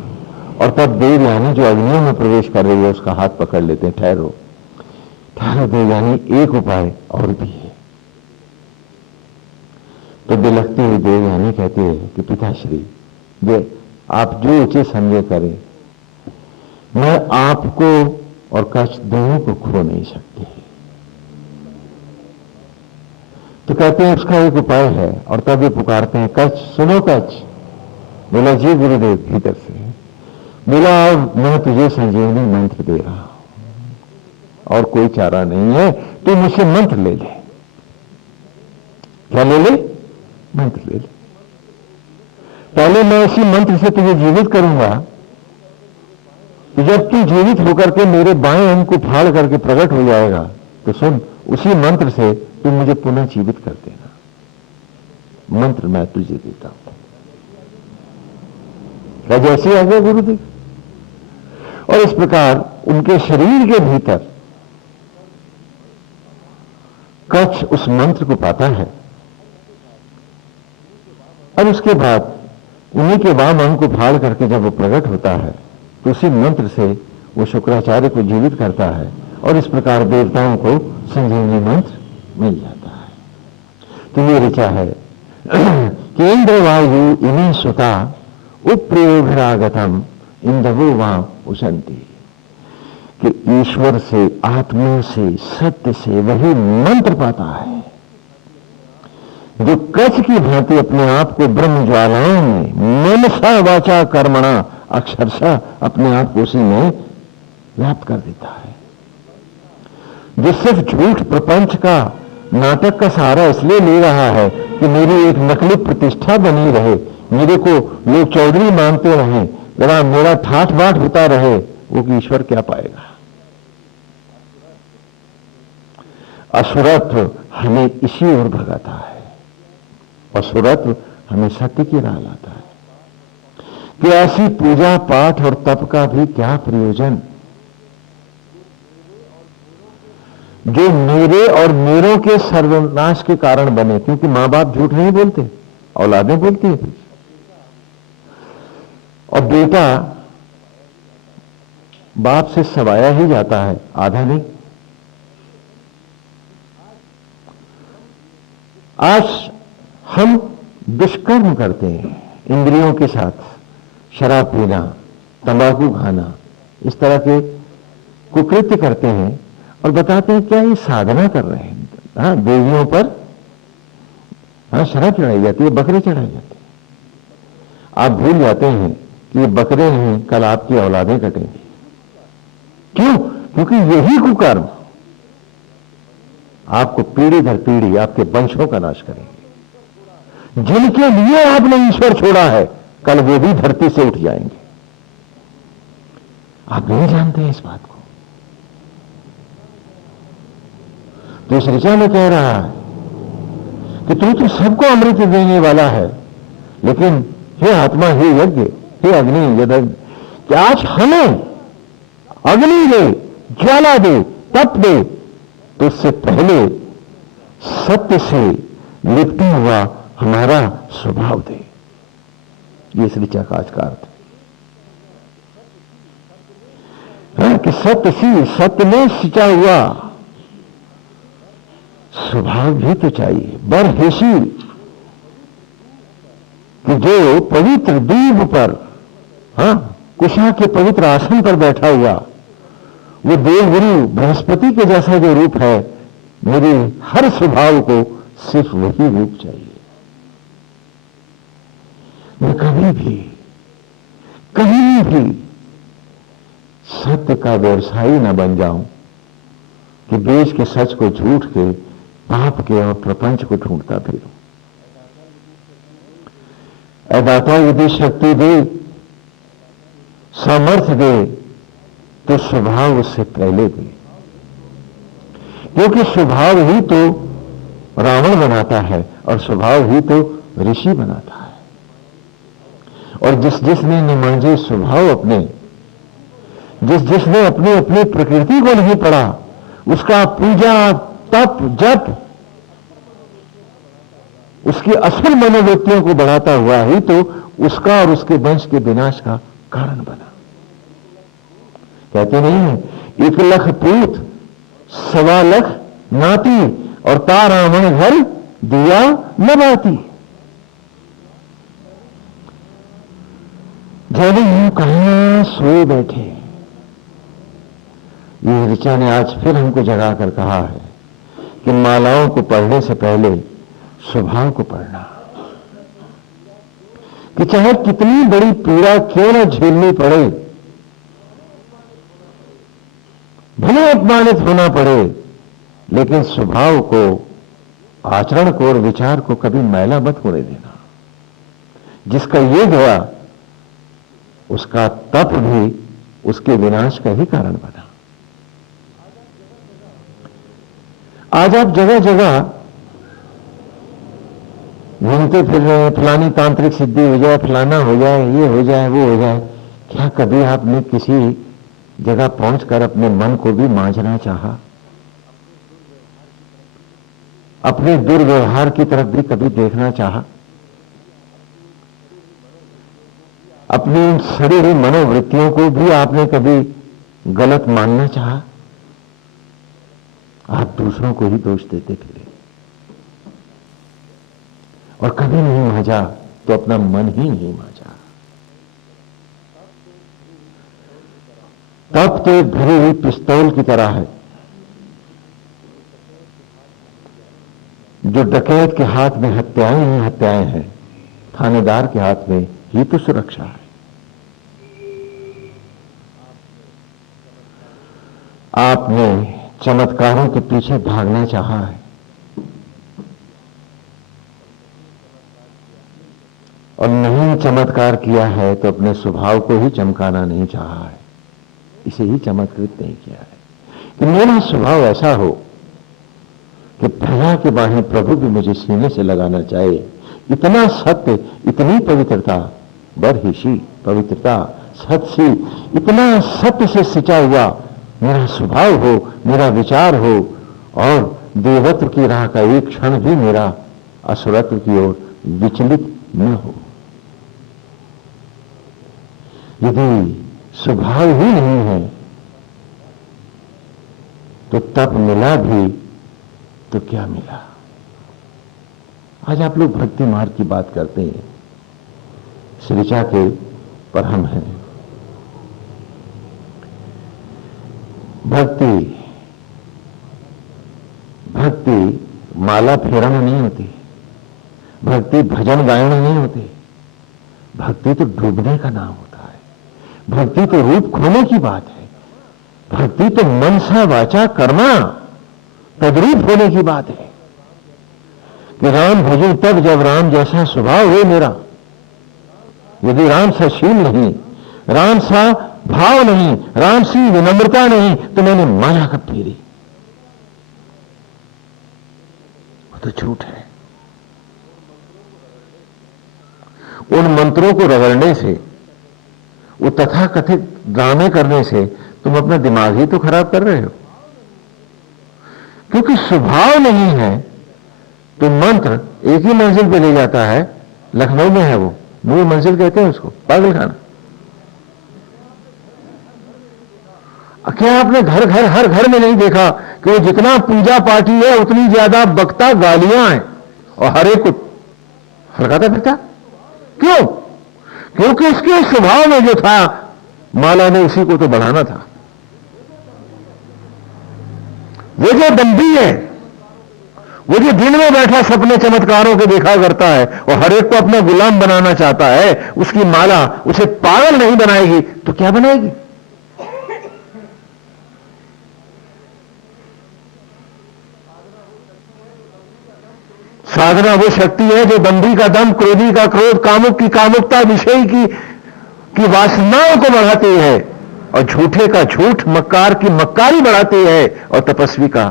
और तब देवयानी जो अग्नियों में प्रवेश कर रही है उसका हाथ पकड़ लेते हैं। ठहरो ठहरो देवयानी, एक उपाय और भी है। तो बिलखती हुई देवयानी कहती है कि पिताश्री, वे आप जो उचित समझे करें, मैं आपको और कच्छ दोनों को खो नहीं सकती। तो कहते हैं उसका एक उपाय है, और तब वे पुकारते हैं, कच्छ सुनो कच्छ। बोला जी गुरुदेव। भीतर से बोला, अब मैं तुझे संजीवनी मंत्र दे रहा हूं और कोई चारा नहीं है, तू मुझसे मंत्र ले ले। क्या ले ले? मंत्र ले ले। पहले मैं इसी मंत्र से तुझे जीवित करूंगा, तो जब तू जीवित होकर के मेरे बाएं अंग को फाड़ करके प्रकट हो जाएगा, तो सुन, उसी मंत्र से तू मुझे पुनः जीवित कर देना। मंत्र मैं तुझे देता हूं। क्या जैसे आ गया गुरुदेव? और इस प्रकार उनके शरीर के भीतर कच्छ उस मंत्र को पाता है, और उसके बाद उन्हीं के वाम अंग को फाड़ करके जब वो प्रकट होता है, तो उसी मंत्र से वो शुक्राचार्य को जीवित करता है, और इस प्रकार देवताओं को संजीवनी मंत्र मिल जाता है। तो ये ऋचा है कि इंद्रवायु इमे सुता उप्रयोगरागतम इंद्रवो वां उशंति, कि ईश्वर से, आत्मा से, सत्य से वही मंत्र पाता है जो कच्छ की भांति अपने आप को ब्रह्म ज्वालाओं में मनसा वाचा कर्मणा अक्षरशः अपने आप को उसी में व्याप्त कर देता है। जो सिर्फ झूठ प्रपंच का, नाटक का सहारा इसलिए ले रहा है कि मेरी एक नकली प्रतिष्ठा बनी रहे, मेरे को लोग चौधरी मानते रहें, जरा मेरा ठाठ बाट होता रहे, वो कि ईश्वर क्या पाएगा। असुरत्व हमें इसी ओर भगाता है, असुरत्व हमें सत्य की राह लाता है कि ऐसी पूजा पाठ और तप का भी क्या प्रयोजन जो मेरे और मेरों के सर्वनाश के कारण बने। क्योंकि मां बाप झूठ नहीं बोलते, औलादें बोलती है। और बेटा बाप से सवाया ही जाता है, आधा नहीं। आज हम दुष्कर्म करते हैं इंद्रियों के साथ, शराब पीना, तंबाकू खाना, इस तरह के कुकृत्य करते हैं और बताते हैं क्या ये साधना कर रहे हैं। हाँ, देवियों पर शराब चढ़ाई जाती है, बकरे चढ़ाए जाते हैं। आप भूल जाते हैं कि ये बकरे नहीं, कल आपकी औलादें कटेंगी। क्यों? क्योंकि यही कुकर्म आपको पीढ़ी दर पीढ़ी आपके वंशों का नाश करेंगे। जिनके लिए आपने ईश्वर छोड़ा है, कल वो भी धरती से उठ जाएंगे। आप नहीं जानते हैं इस बात को। तो इस ऋचा में कह रहा है कि तू तो सबको अमृत देने वाला है, लेकिन हे आत्मा, हे यज्ञ, हे अग्नि, यदि कि आज हमें अग्नि दे, ज्वाला दे, तप दे, तो उससे पहले सत्य से लिपटा हुआ हमारा स्वभाव दे। ये इस ऋचा का आज का अर्थ है कि सत्य सी, सत्य में सिंचा हुआ स्वभाव भी तो चाहिए। बरहेशी कि जो पवित्र दीप पर, कुशा के पवित्र आसन पर बैठा हुआ, वो देवगुरु बृहस्पति के जैसा जो रूप है, मेरे हर स्वभाव को सिर्फ वही रूप चाहिए। मैं कभी भी, कहीं भी सत्य का व्यवसायी न बन जाऊं कि देश के सच को झूठ के, पाप के और प्रपंच को ढूंढता फिरूं। ऐ दाता, यदि शक्ति दे, सामर्थ्य दे, तो स्वभाव उससे पहले दे। क्योंकि स्वभाव ही तो रावण बनाता है और स्वभाव ही तो ऋषि बनाता है। और जिसने न मांझे स्वभाव अपने, जिसने अपनी अपनी प्रकृति को नहीं पढ़ा, उसका पूजा, तप, जप उसकी असुर मनोवृत्तियों को बढ़ाता हुआ ही तो उसका और उसके वंश के विनाश का कारण बना। कहते नहीं है, 1,00,000 पूत, 1,15,00,000 नाती और तारामण घर दिया न बाती। जब यूं कहां सो बैठे, ये ऋचा ने आज फिर हमको जगा कर कहा है कि मालाओं को पढ़ने से पहले स्वभाव को पढ़ना, कि चाहे कितनी बड़ी पीड़ा क्यों न झेलनी पड़े, भले अपमानित होना पड़े, लेकिन स्वभाव को, आचरण को और विचार को कभी मैला मत होने देना। जिसका ये हुआ उसका तप भी उसके विनाश का ही कारण बना। आज आप जगह जगह घूमते फिर रहे हैं, फलानी तांत्रिक सिद्धि हो जाए, फलाना हो जाए, ये हो जाए, वो हो जाए। क्या कभी आपने किसी जगह पहुंचकर अपने मन को भी मांझना चाहा? अपने दुर्व्यवहार की तरफ भी कभी देखना चाहा? अपनी सड़ी हुई मनोवृत्तियों को भी आपने कभी गलत मानना चाहा? आप दूसरों को ही दोष देते फिरे और कभी नहीं मांझा तो अपना मन ही नहीं मांझा। तब तो एक भरी हुई पिस्तौल की तरह है, जो डकैत के हाथ में हत्याएं ही हत्याएं हैं, थानेदार के हाथ में ही तो सुरक्षा है। आपने चमत्कारों के पीछे भागना चाहा है और नहीं चमत्कार किया है तो अपने स्वभाव को ही चमकाना नहीं चाहा है, इसे ही चमत्कृत नहीं किया है कि मेरा स्वभाव ऐसा हो कि फैला के बाहें प्रभु भी मुझे सीने से लगाना चाहे। इतना सत्य, इतनी पवित्रता, बरहिशी पवित्रता, सत्य, इतना सत्य से सिंचा हुआ मेरा स्वभाव हो, मेरा विचार हो और देवत्व की राह का एक क्षण भी मेरा असुरत्व की ओर विचलित न हो। यदि स्वभाव ही नहीं है तो तप मिला भी तो क्या मिला? आज आप लोग भक्ति मार्ग की बात करते हैं, श्रीचा के पर हम हैं। भक्ति माला फेरना नहीं होती, भक्ति भजन गायन नहीं होती, भक्ति तो डूबने का नाम होता है, भक्ति तो रूप खोने की बात है, भक्ति तो मन सा वाचा कर्मा तद्रूप होने की बात है कि राम भजूं तब जब राम जैसा स्वभाव हो मेरा। यदि राम सा शील नहीं, राम सा भाव नहीं, राम सी विनम्रता नहीं, तो मैंने माला कब फेरी? वो तो झूठ है। उन मंत्रों को रगड़ने से, वो तथाकथित ड्रामे करने से तुम अपना दिमाग ही तो खराब कर रहे हो। क्योंकि स्वभाव नहीं है तो मंत्र एक ही मंजिल पे ले जाता है। लखनऊ में है वो, मूल मंजिल कहते हैं उसको, पागल खाना। क्या आपने घर घर हर घर में नहीं देखा कि वो जितना पूजा पाठी है उतनी ज्यादा बकता गालियां हैं और हर एक को हड़काता फिरता? क्यों? क्योंकि इसके स्वभाव में जो था, माला ने उसी को तो बढ़ाना था। वो जो दंभी है, वो जो दिन में बैठा सपने चमत्कारों के देखा करता है और हर एक को अपना गुलाम बनाना चाहता है, उसकी माला उसे पागल नहीं बनाएगी तो क्या बनाएगी? साधना वो शक्ति है जो दंभी का दम, क्रोधी का क्रोध, कामुक की कामुकता, विषय की वासनाओं को बढ़ाती है और झूठे का झूठ, मक्कार की मक्कारी बढ़ाती है और तपस्वी का,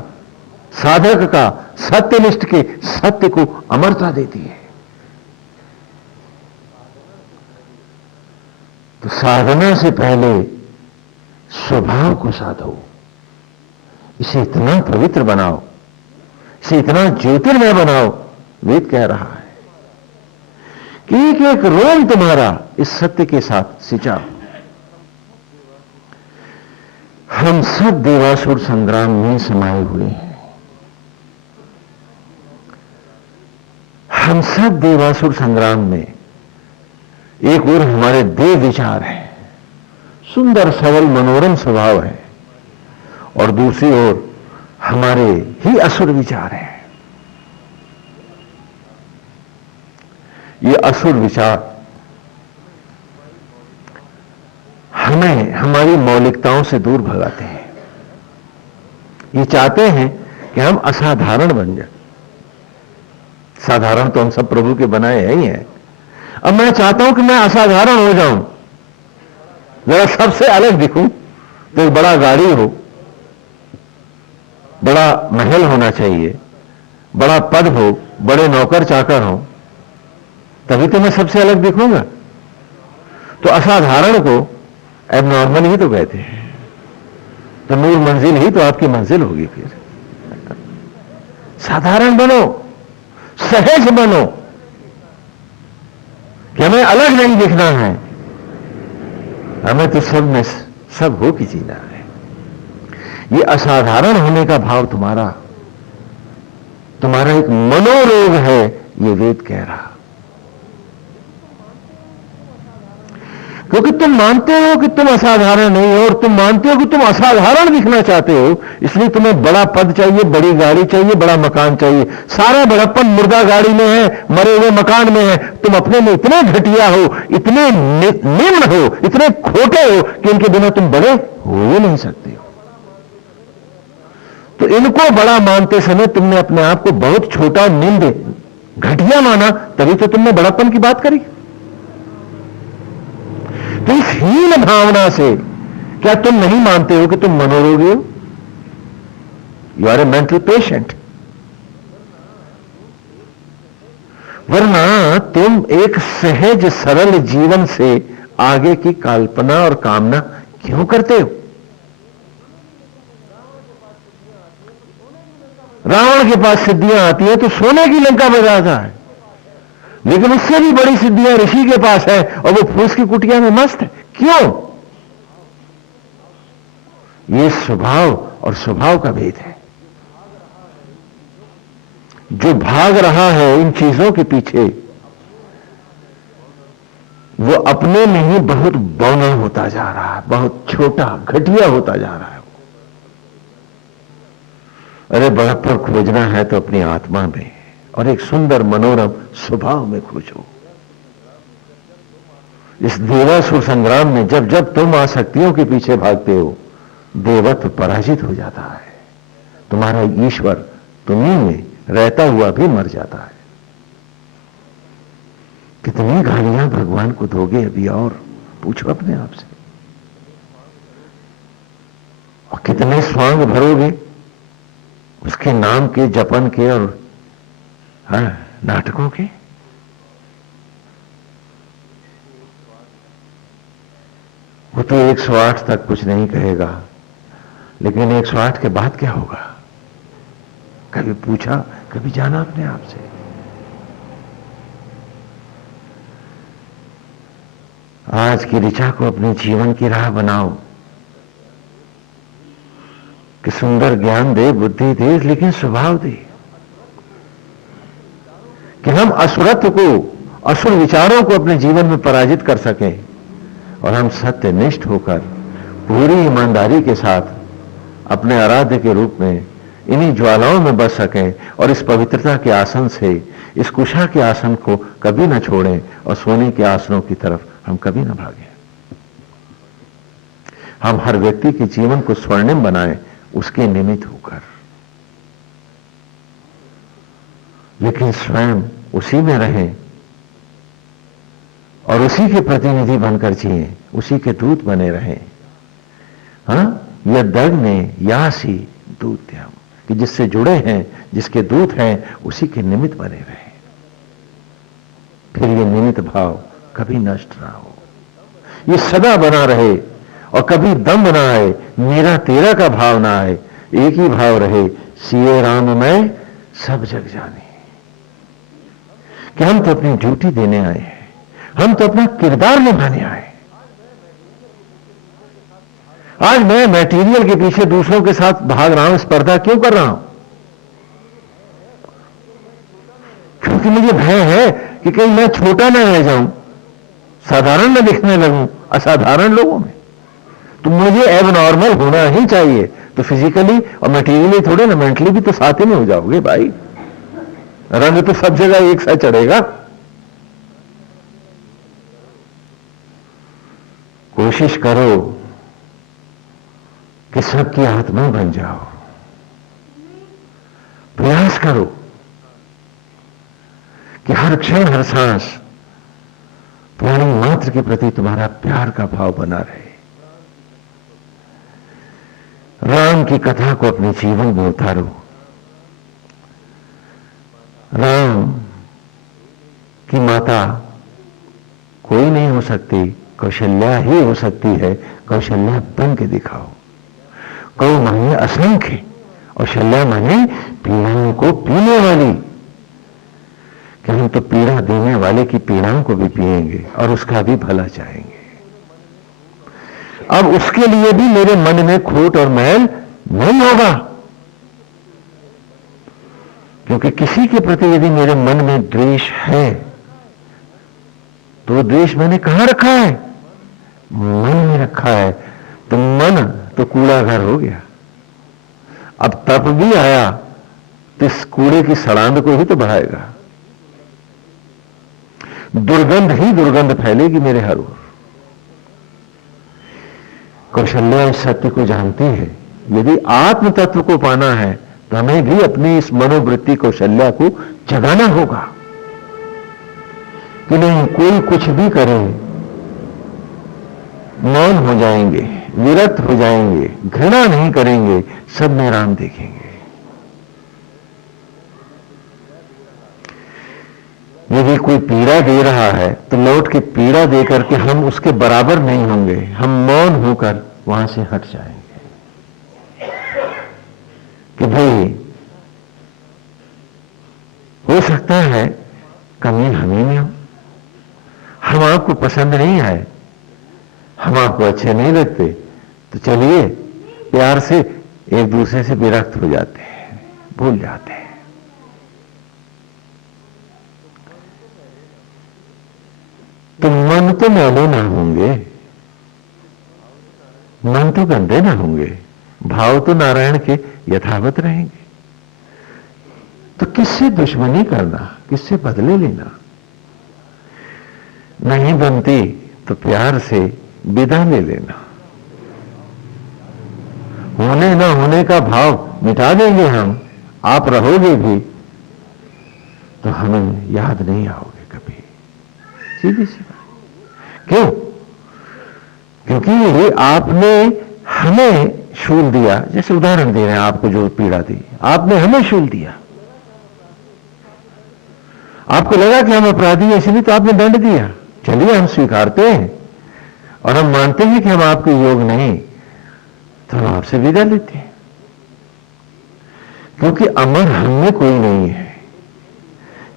साधक का, सत्यनिष्ठ के सत्य को अमरता देती है। तो साधना से पहले स्वभाव को साधो। इसे इतना पवित्र बनाओ, इसे इतना ज्योतिर्मय बनाओ। वेद कह रहा है कि एक एक रोम तुम्हारा इस सत्य के साथ सिंचा। हम सब देवासुर संग्राम में समाये हुए हैं। हम सब देवासुर संग्राम में, एक ओर हमारे देव विचार है, सुंदर सरल मनोरम स्वभाव है, और दूसरी ओर हमारे ही असुर विचार है। ये असुर विचार हमें हमारी मौलिकताओं से दूर भगाते हैं। ये चाहते हैं कि हम असाधारण बन जाए। साधारण तो हम सब प्रभु के बनाए हैं ही हैं। अब मैं चाहता हूं कि मैं असाधारण हो जाऊं, जरा सबसे अलग दिखूं। तो एक बड़ा गाड़ी हो, बड़ा महल होना चाहिए, बड़ा पद हो, बड़े नौकर चाकर हो, तभी तो मैं सबसे अलग दिखूंगा। तो असाधारण को एबनॉर्मल ही तो कहते हैं। तो नूर मंजिल ही तो आपकी मंजिल होगी। फिर साधारण बनो, सहज बनो, कि हमें अलग नहीं दिखना है, हमें तो सब में सब हो के जीना है। ये असाधारण होने का भाव तुम्हारा एक मनोरोग है, ये वेद कह रहा। क्योंकि तुम मानते हो कि तुम असाधारण नहीं हो, और तुम मानते हो कि तुम असाधारण दिखना चाहते हो, इसलिए तुम्हें बड़ा पद चाहिए, बड़ी गाड़ी चाहिए, बड़ा मकान चाहिए। सारा बड़प्पन मुर्दा गाड़ी में है, मरे हुए मकान में है। तुम अपने में इतने घटिया हो, इतने निम्न हो, इतने खोटे हो कि इनके बिना तुम बड़े हो ही नहीं सकते हो। तो इनको बड़ा मानते समय तुमने अपने आप को बहुत छोटा, निम्न, घटिया माना, तभी तो तुमने बड़प्पन की बात करी। तो इस हीन भावना से क्या तुम नहीं मानते हो कि तुम मनोरोगी हो? You are a mental patient. वरना तुम एक सहज सरल जीवन से आगे की कल्पना और कामना क्यों करते हो? रावण के पास सिद्धियां आती है तो सोने की लंका बजाता है, लेकिन उससे भी बड़ी सिद्धियां ऋषि के पास है और वो फूस की कुटिया में मस्त है। क्यों? ये स्वभाव और स्वभाव का भेद है। जो भाग रहा है इन चीजों के पीछे, वो अपने में ही बहुत बौना होता जा रहा है, बहुत छोटा, घटिया होता जा रहा है। अरे बड़प्पन खोजना है तो अपनी आत्मा में और एक सुंदर मनोरम स्वभाव में खोजो। इस देवासुर संग्राम में जब जब तुम आसक्तियों के पीछे भागते हो, देवत्व पराजित हो जाता है। तुम्हारा ईश्वर तुम्हीं में रहता हुआ भी मर जाता है। कितनी गालियां भगवान को दोगे अभी? और पूछो अपने आप से। और कितने स्वांग भरोगे उसके नाम के, जपन के और नाटकों के? वो तो 108 तक कुछ नहीं कहेगा, लेकिन 108 के बाद क्या होगा? कभी पूछा, कभी जाना अपने आप से? आज की ऋचा को अपने जीवन की राह बनाओ कि सुंदर ज्ञान दे, बुद्धि दे, लेकिन स्वभाव दे कि हम असुरत्व को, असुर विचारों को अपने जीवन में पराजित कर सकें और हम सत्यनिष्ठ होकर पूरी ईमानदारी के साथ अपने आराध्य के रूप में इन्हीं ज्वालाओं में बस सकें और इस पवित्रता के आसन से, इस कुशा के आसन को कभी ना छोड़ें और सोने के आसनों की तरफ हम कभी ना भागें। हम हर व्यक्ति के जीवन को स्वर्णिम बनाएं उसके निमित्त होकर, लेकिन स्वयं उसी में रहें और उसी के प्रतिनिधि बनकर जिए, उसी के दूत बने रहें। यदग्ने यासी दूत्यम, कि जिससे जुड़े हैं, जिसके दूत हैं, उसी के निमित्त बने रहें। फिर ये निमित्त भाव कभी नष्ट ना हो, ये सदा बना रहे और कभी दम्भ ना आए, मेरा तेरा का भाव ना आए। एक ही भाव रहे, सिए राम मैं सब जग जाने। कि हम तो अपनी ड्यूटी देने आए हैं, हम तो अपना किरदार निभाने आए। आज मैं मटेरियल के पीछे दूसरों के साथ भाग रहा हूं, स्पर्धा क्यों कर रहा हूं? क्योंकि मुझे भय है कि कहीं मैं छोटा ना रह जाऊं, साधारण न दिखने लगूं असाधारण लोगों में। तो मुझे एबनॉर्मल होना ही चाहिए। तो फिजिकली और मटेरियली थोड़े ना, मेंटली भी तो साथ ही में हो जाओगे भाई। रंग तो सब जगह एक सा चढ़ेगा। कोशिश करो कि सबकी आत्मा बन जाओ। प्रयास करो कि हर क्षण हर सांस प्राणी मात्र के प्रति तुम्हारा प्यार का भाव बना रहे। राम की कथा को अपने जीवन में उतारो। राम की माता कोई नहीं हो सकती, कौशल्या ही हो सकती है। कौशल्या बन के दिखाओ। कौ माने असंख्य और शल्या माने पीड़ाओं को पीने वाली। कि हम तो पीड़ा देने वाले की पीड़ाओं को भी पिएंगे और उसका भी भला चाहेंगे। अब उसके लिए भी मेरे मन में खोट और मैल नहीं होगा, क्योंकि किसी के प्रति यदि मेरे मन में द्वेष है तो वो द्वेष मैंने कहां रखा है? मन में रखा है। तो मन तो कूड़ा घर हो गया। अब तप भी आया तो इस कूड़े की सड़ांध को ही तो बढ़ाएगा। दुर्गंध ही दुर्गंध फैलेगी मेरे हर ओर। कौशल्या इस सत्य को जानती है। यदि आत्म तत्व को पाना है तो हमें भी अपनी इस मनोवृत्ति कौशल्या को जगाना होगा कि नहीं, कोई कुछ भी करे मौन हो जाएंगे, विरक्त हो जाएंगे, घृणा नहीं करेंगे, सब में राम देखेंगे। यदि कोई पीड़ा दे रहा है तो लौट के पीड़ा दे करके हम उसके बराबर नहीं होंगे, हम मौन होकर वहां से हट जाएंगे कि भाई हो सकता है कमी हमें में हो, हम आपको पसंद नहीं आए, हम आपको अच्छे नहीं लगते, तो चलिए प्यार से एक दूसरे से विरक्त हो जाते हैं, भूल जाते हैं। तो मन तो मैले ना होंगे, मन तो गंदे ना होंगे, भाव तो नारायण के यथावत रहेंगे। तो किससे दुश्मनी करना, किससे बदले लेना? नहीं बनती तो प्यार से विदा ले लेना। होने ना होने का भाव मिटा देंगे हम, आप रहोगे भी तो हमें याद नहीं आओगे कभी। सीधी सी बात। क्यों? क्योंकि ये आपने हमें शूल दिया। जैसे उदाहरण दे रहे हैं, आपको जो पीड़ा दी, आपने हमें शूल दिया। आपको लगा कि हम अपराधी हैं, इसलिए तो आपने दंड दिया। चलिए हम स्वीकारते हैं और हम मानते हैं कि हम आपके योग नहीं, तो हम आपसे विदा लेते हैं। क्योंकि अमर हम में कोई नहीं है।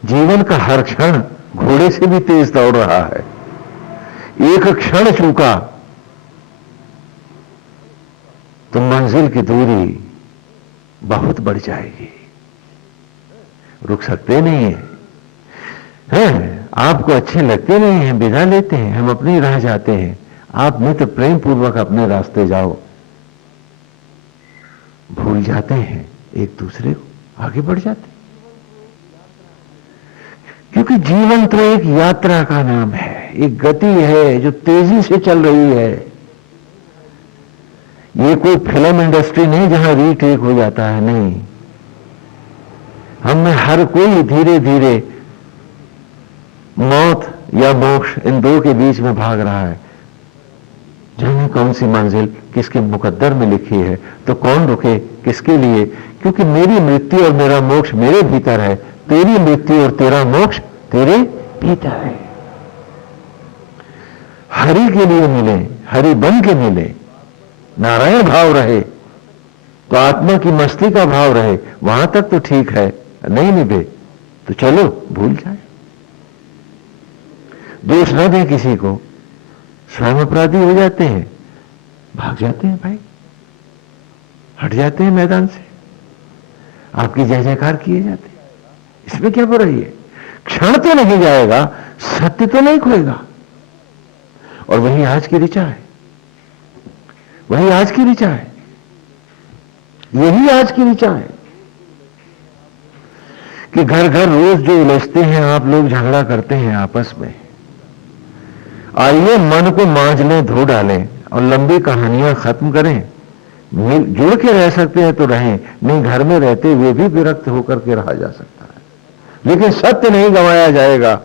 जीवन का हर क्षण घोड़े से भी तेज दौड़ रहा है। एक क्षण चूका तो मंजिल की दूरी बहुत बढ़ जाएगी, रुक सकते नहीं है। आपको अच्छे लगते नहीं हैं, विदा लेते हैं, हम अपनी राह जाते हैं। आप मित्र प्रेम पूर्वक अपने रास्ते जाओ, भूल जाते हैं एक दूसरे को, आगे बढ़ जाते हैं। क्योंकि जीवन तो एक यात्रा का नाम है, एक गति है जो तेजी से चल रही है। ये कोई फिल्म इंडस्ट्री नहीं जहां रीटेक हो जाता है, नहीं। हम में हर कोई धीरे धीरे मौत या मोक्ष इन दो के बीच में भाग रहा है। जाने कौन सी मंजिल किसके मुकद्दर में लिखी है, तो कौन रुके किसके लिए? क्योंकि मेरी मृत्यु और मेरा मोक्ष मेरे भीतर है, तेरी मृत्यु और तेरा मोक्ष तेरे भीतर है। हरि के लिए मिले, हरि बन के मिले, नारायण भाव रहे तो आत्मा की मस्ती का भाव रहे, वहां तक तो ठीक है, नहीं निभे तो चलो भूल जाए। दोष न दें किसी को, स्वयं अपराधी हो जाते हैं, भाग जाते हैं भाई, हट जाते हैं मैदान से, आपकी जय जयकार किए जाते हैं। इसमें क्या बुराई है? क्षण तो नहीं जाएगा, सत्य तो नहीं खोएगा। और वही आज की ऋचा है, वही आज की ऋचा है, यही आज की ऋचा है कि घर घर रोज जो उलझते हैं आप लोग, झगड़ा करते हैं आपस में। आइए मन को मांझ लें, धो डालें और लंबी कहानियां खत्म करें। मिल जुड़ के रह सकते हैं तो रहें, नहीं घर में रहते हुए भी विरक्त होकर के रहा जा सकता है, लेकिन सत्य नहीं गंवाया जाएगा,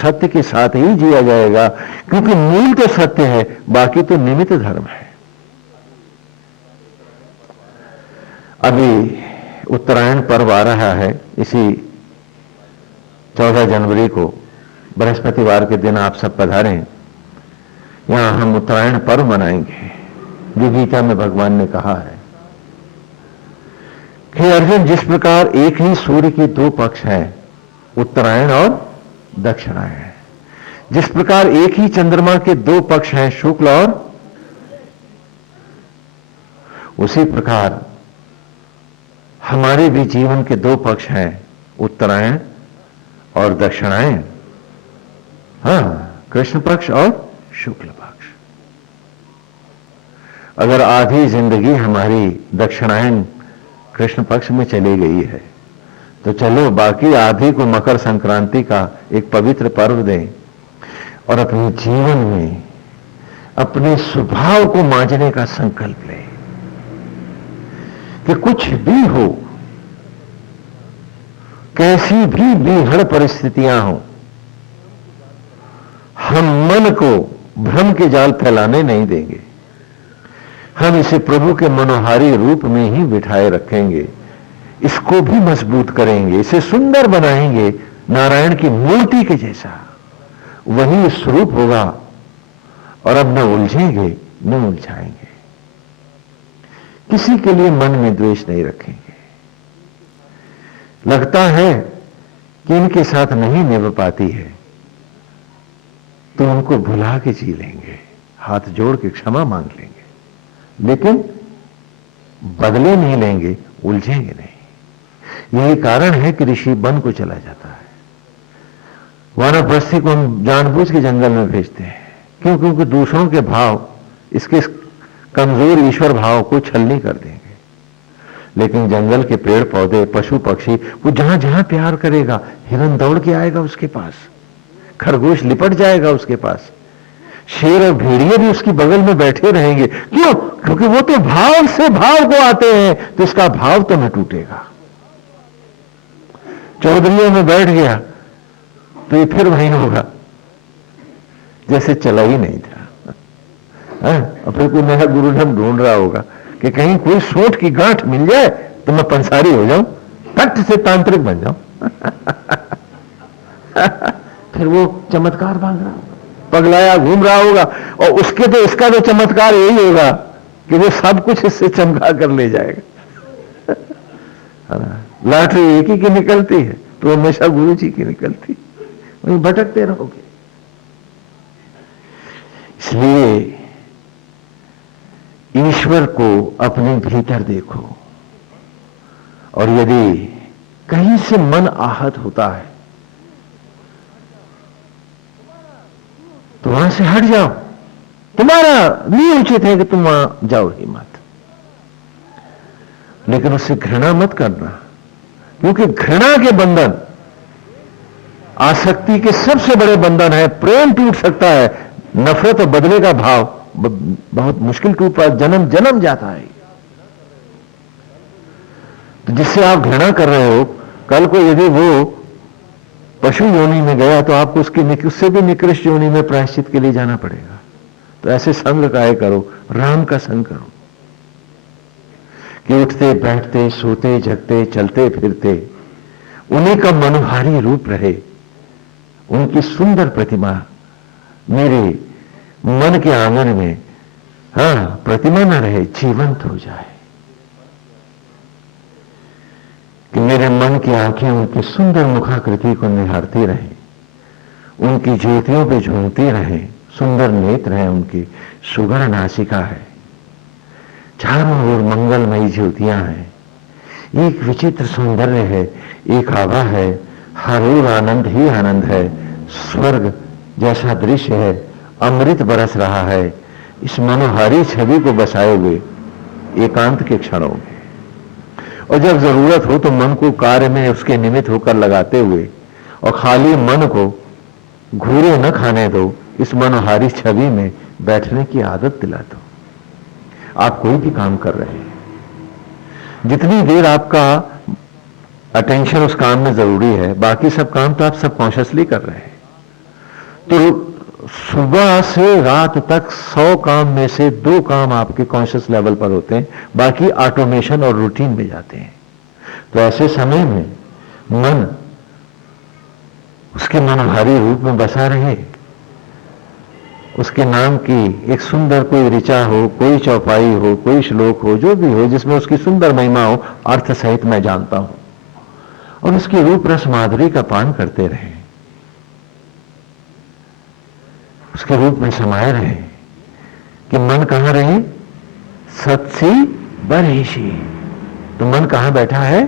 सत्य के साथ ही जिया जाएगा, क्योंकि मूल तो सत्य है, बाकी तो निमित्त धर्म है। अभी उत्तरायण पर्व आ रहा है, इसी 14 जनवरी को बृहस्पतिवार के दिन आप सब पधारें। यहां हम उत्तरायण पर्व मनाएंगे, जो गीता में भगवान ने कहा है कि अर्जुन, जिस प्रकार एक ही सूर्य के दो पक्ष हैं, उत्तरायण और दक्षिणायण, जिस प्रकार एक ही चंद्रमा के दो पक्ष हैं, शुक्ल और, उसी प्रकार हमारे भी जीवन के दो पक्ष हैं, उत्तरायण और दक्षिणायन। हां, कृष्ण पक्ष और शुक्ल पक्ष। अगर आधी जिंदगी हमारी दक्षिणायन कृष्ण पक्ष में चली गई है, तो चलो बाकी आधी को मकर संक्रांति का एक पवित्र पर्व दें और अपने जीवन में अपने स्वभाव को मांझने का संकल्प लें कि कुछ भी हो, कैसी भी बीहड़ परिस्थितियां हो, हम मन को भ्रम के जाल फैलाने नहीं देंगे। हम इसे प्रभु के मनोहारी रूप में ही बिठाए रखेंगे, इसको भी मजबूत करेंगे, इसे सुंदर बनाएंगे, नारायण की मूर्ति के जैसा वही स्वरूप होगा। और अब न उलझेंगे न उलझाएंगे, किसी के लिए मन में द्वेष नहीं रखेंगे। लगता है कि इनके साथ नहीं निभ पाती है, तो उनको भुला के जी लेंगे, हाथ जोड़ के क्षमा मांग लेंगे, लेकिन बदले नहीं लेंगे, उलझेंगे नहीं। यही कारण है कि ऋषि वन को चला जाता है। वानप्रस्थी को हम जानबूझ के जंगल में भेजते हैं, क्यों? क्योंकि दूसरों के भाव, इसके कमजोर ईश्वर भाव को छलनी कर देंगे। लेकिन जंगल के पेड़ पौधे, पशु पक्षी, वो जहां जहां प्यार करेगा, हिरन दौड़ के आएगा उसके पास, खरगोश लिपट जाएगा उसके पास, शेर और भेड़िए भी उसकी बगल में बैठे रहेंगे। क्यों? क्योंकि वो तो भाव से भाव को आते हैं, तो इसका भाव तो न टूटेगा। चौधरियों में बैठ गया तो ये फिर वही होगा जैसे चला ही नहीं था। और फिर कोई नया गुरुधम ढूंढ रहा होगा कि कहीं कोई सोट की गांठ मिल जाए तो मैं पंसारी हो जाऊं, तट से तांत्रिक बन जाऊं। फिर वो चमत्कार मांग रहा होगा, पगलाया घूम रहा होगा, और उसके तो इसका तो चमत्कार यही होगा कि वो सब कुछ इससे चमका कर ले जाएगा। लॉटरी एक ही की निकलती है तो हमेशा गुरु जी की निकलती, वहीं भटकते रहोगे। इसलिए ईश्वर को अपने भीतर देखो, और यदि कहीं से मन आहत होता है तो वहां से हट जाओ। तुम्हारा नहीं उचित है कि तुम वहां जाओ ही मत, लेकिन उससे घृणा मत करना, क्योंकि घृणा के बंधन आसक्ति के सबसे बड़े बंधन है। प्रेम टूट सकता है, नफरत और बदले का भाव बहुत मुश्किल टूट पाता, जन्म जन्म जाता है। तो जिससे आप घृणा कर रहे हो, कल को यदि वो पशु योनि में गया तो आपको उससे भी निकृष्ट योनि में प्रायश्चित के लिए जाना पड़ेगा। तो ऐसे संग काहे करो, राम का संग करो कि उठते बैठते सोते जगते चलते फिरते उन्हीं का मनोहारी रूप रहे, उनकी सुंदर प्रतिमा मेरे मन के आंगन में, प्रतिमा न रहे, जीवंत हो जाए। कि मेरे मन की आंखें उनकी सुंदर मुखाकृति को निहारती रहें, उनकी ज्योतियों पे झूमती रहें। सुंदर नेत्र है उनकी, सुगढ़ नासिका है, चारों ओर मंगलमयी ज्योतियां हैं, एक विचित्र सौंदर्य है, एक आभा है, हर ओर आनंद ही आनंद है, स्वर्ग जैसा दृश्य है, अमृत बरस रहा है। इस मनोहारी छवि को बसाए हुए एकांत के क्षणों में, और जब जरूरत हो तो मन को कार्य में उसके निमित्त होकर लगाते हुए, और खाली मन को घूरे न खाने दो, इस मनोहारी छवि में बैठने की आदत दिला दो। आप कोई भी काम कर रहे हैं, जितनी देर आपका अटेंशन उस काम में जरूरी है, बाकी सब काम तो आप सबकॉन्शियसली कर रहे हैं। तो सुबह से रात तक 100 काम में से 2 काम आपके कॉन्शियस लेवल पर होते हैं, बाकी ऑटोमेशन और रूटीन में जाते हैं। तो ऐसे समय में मन उसके मनोहारी रूप में बसा रहे, उसके नाम की एक सुंदर कोई ऋचा हो, कोई चौपाई हो, कोई श्लोक हो, जो भी हो जिसमें उसकी सुंदर महिमा हो, अर्थ सहित मैं जानता हूं, और उसके रूप रस माधुरी का पान करते रहे, उसके रूप में समाये रहे। कि मन कहां रहे? सत्सी बरहिषि। तो मन कहां बैठा है?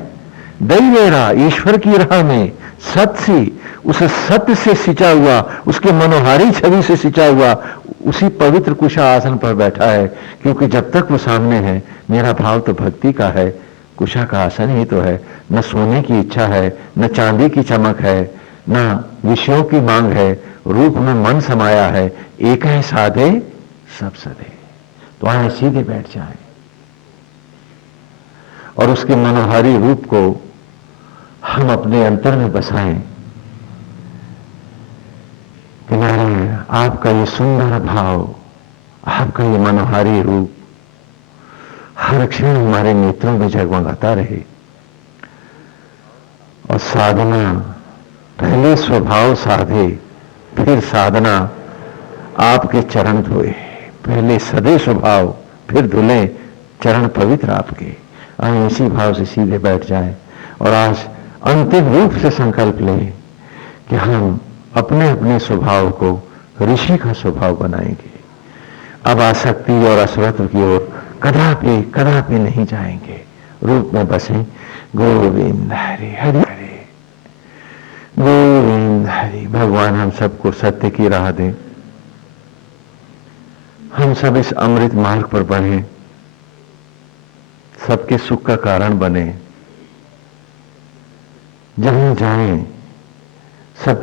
दैवेरा, ईश्वर की राह में, सत्सी, उस सत्य से सिंचा हुआ, उसके मनोहारी छवि से सिंचा हुआ उसी पवित्र कुशा आसन पर बैठा है। क्योंकि जब तक वो सामने है, मेरा भाव तो भक्ति का है, कुशा का आसन ही तो है। न सोने की इच्छा है, न चांदी की चमक है, न विषयों की मांग है, रूप में मन समाया है। एक है साधे सब सधे। तो आए सीधे बैठ जाए और उसके मनोहारी रूप को हम अपने अंतर में बसाएं। कि नारायण, आपका ये सुंदर भाव, आपका ये मनोहारी रूप हर क्षण हमारे नेत्रों में जगमगाता रहे। और साधना, पहले स्वभाव साधे, फिर साधना आपके चरण धोए। पहले सदे स्वभाव, फिर धुले चरण पवित्र आपके। आए इसी भाव से सीधे बैठ जाएं और आज अंतिम रूप से संकल्प लें कि हम अपने अपने स्वभाव को ऋषि का स्वभाव बनाएंगे। अब आसक्ति और असवत्व की ओर कदापि कदापि नहीं जाएंगे। रूप में बसें। गोविंद हरि हरि हरि, गोविंद हरि। भगवान हम सबको सत्य की राह दें, हम सब इस अमृत मार्ग पर बढ़े, सबके सुख का कारण बने। जहां जाएं सब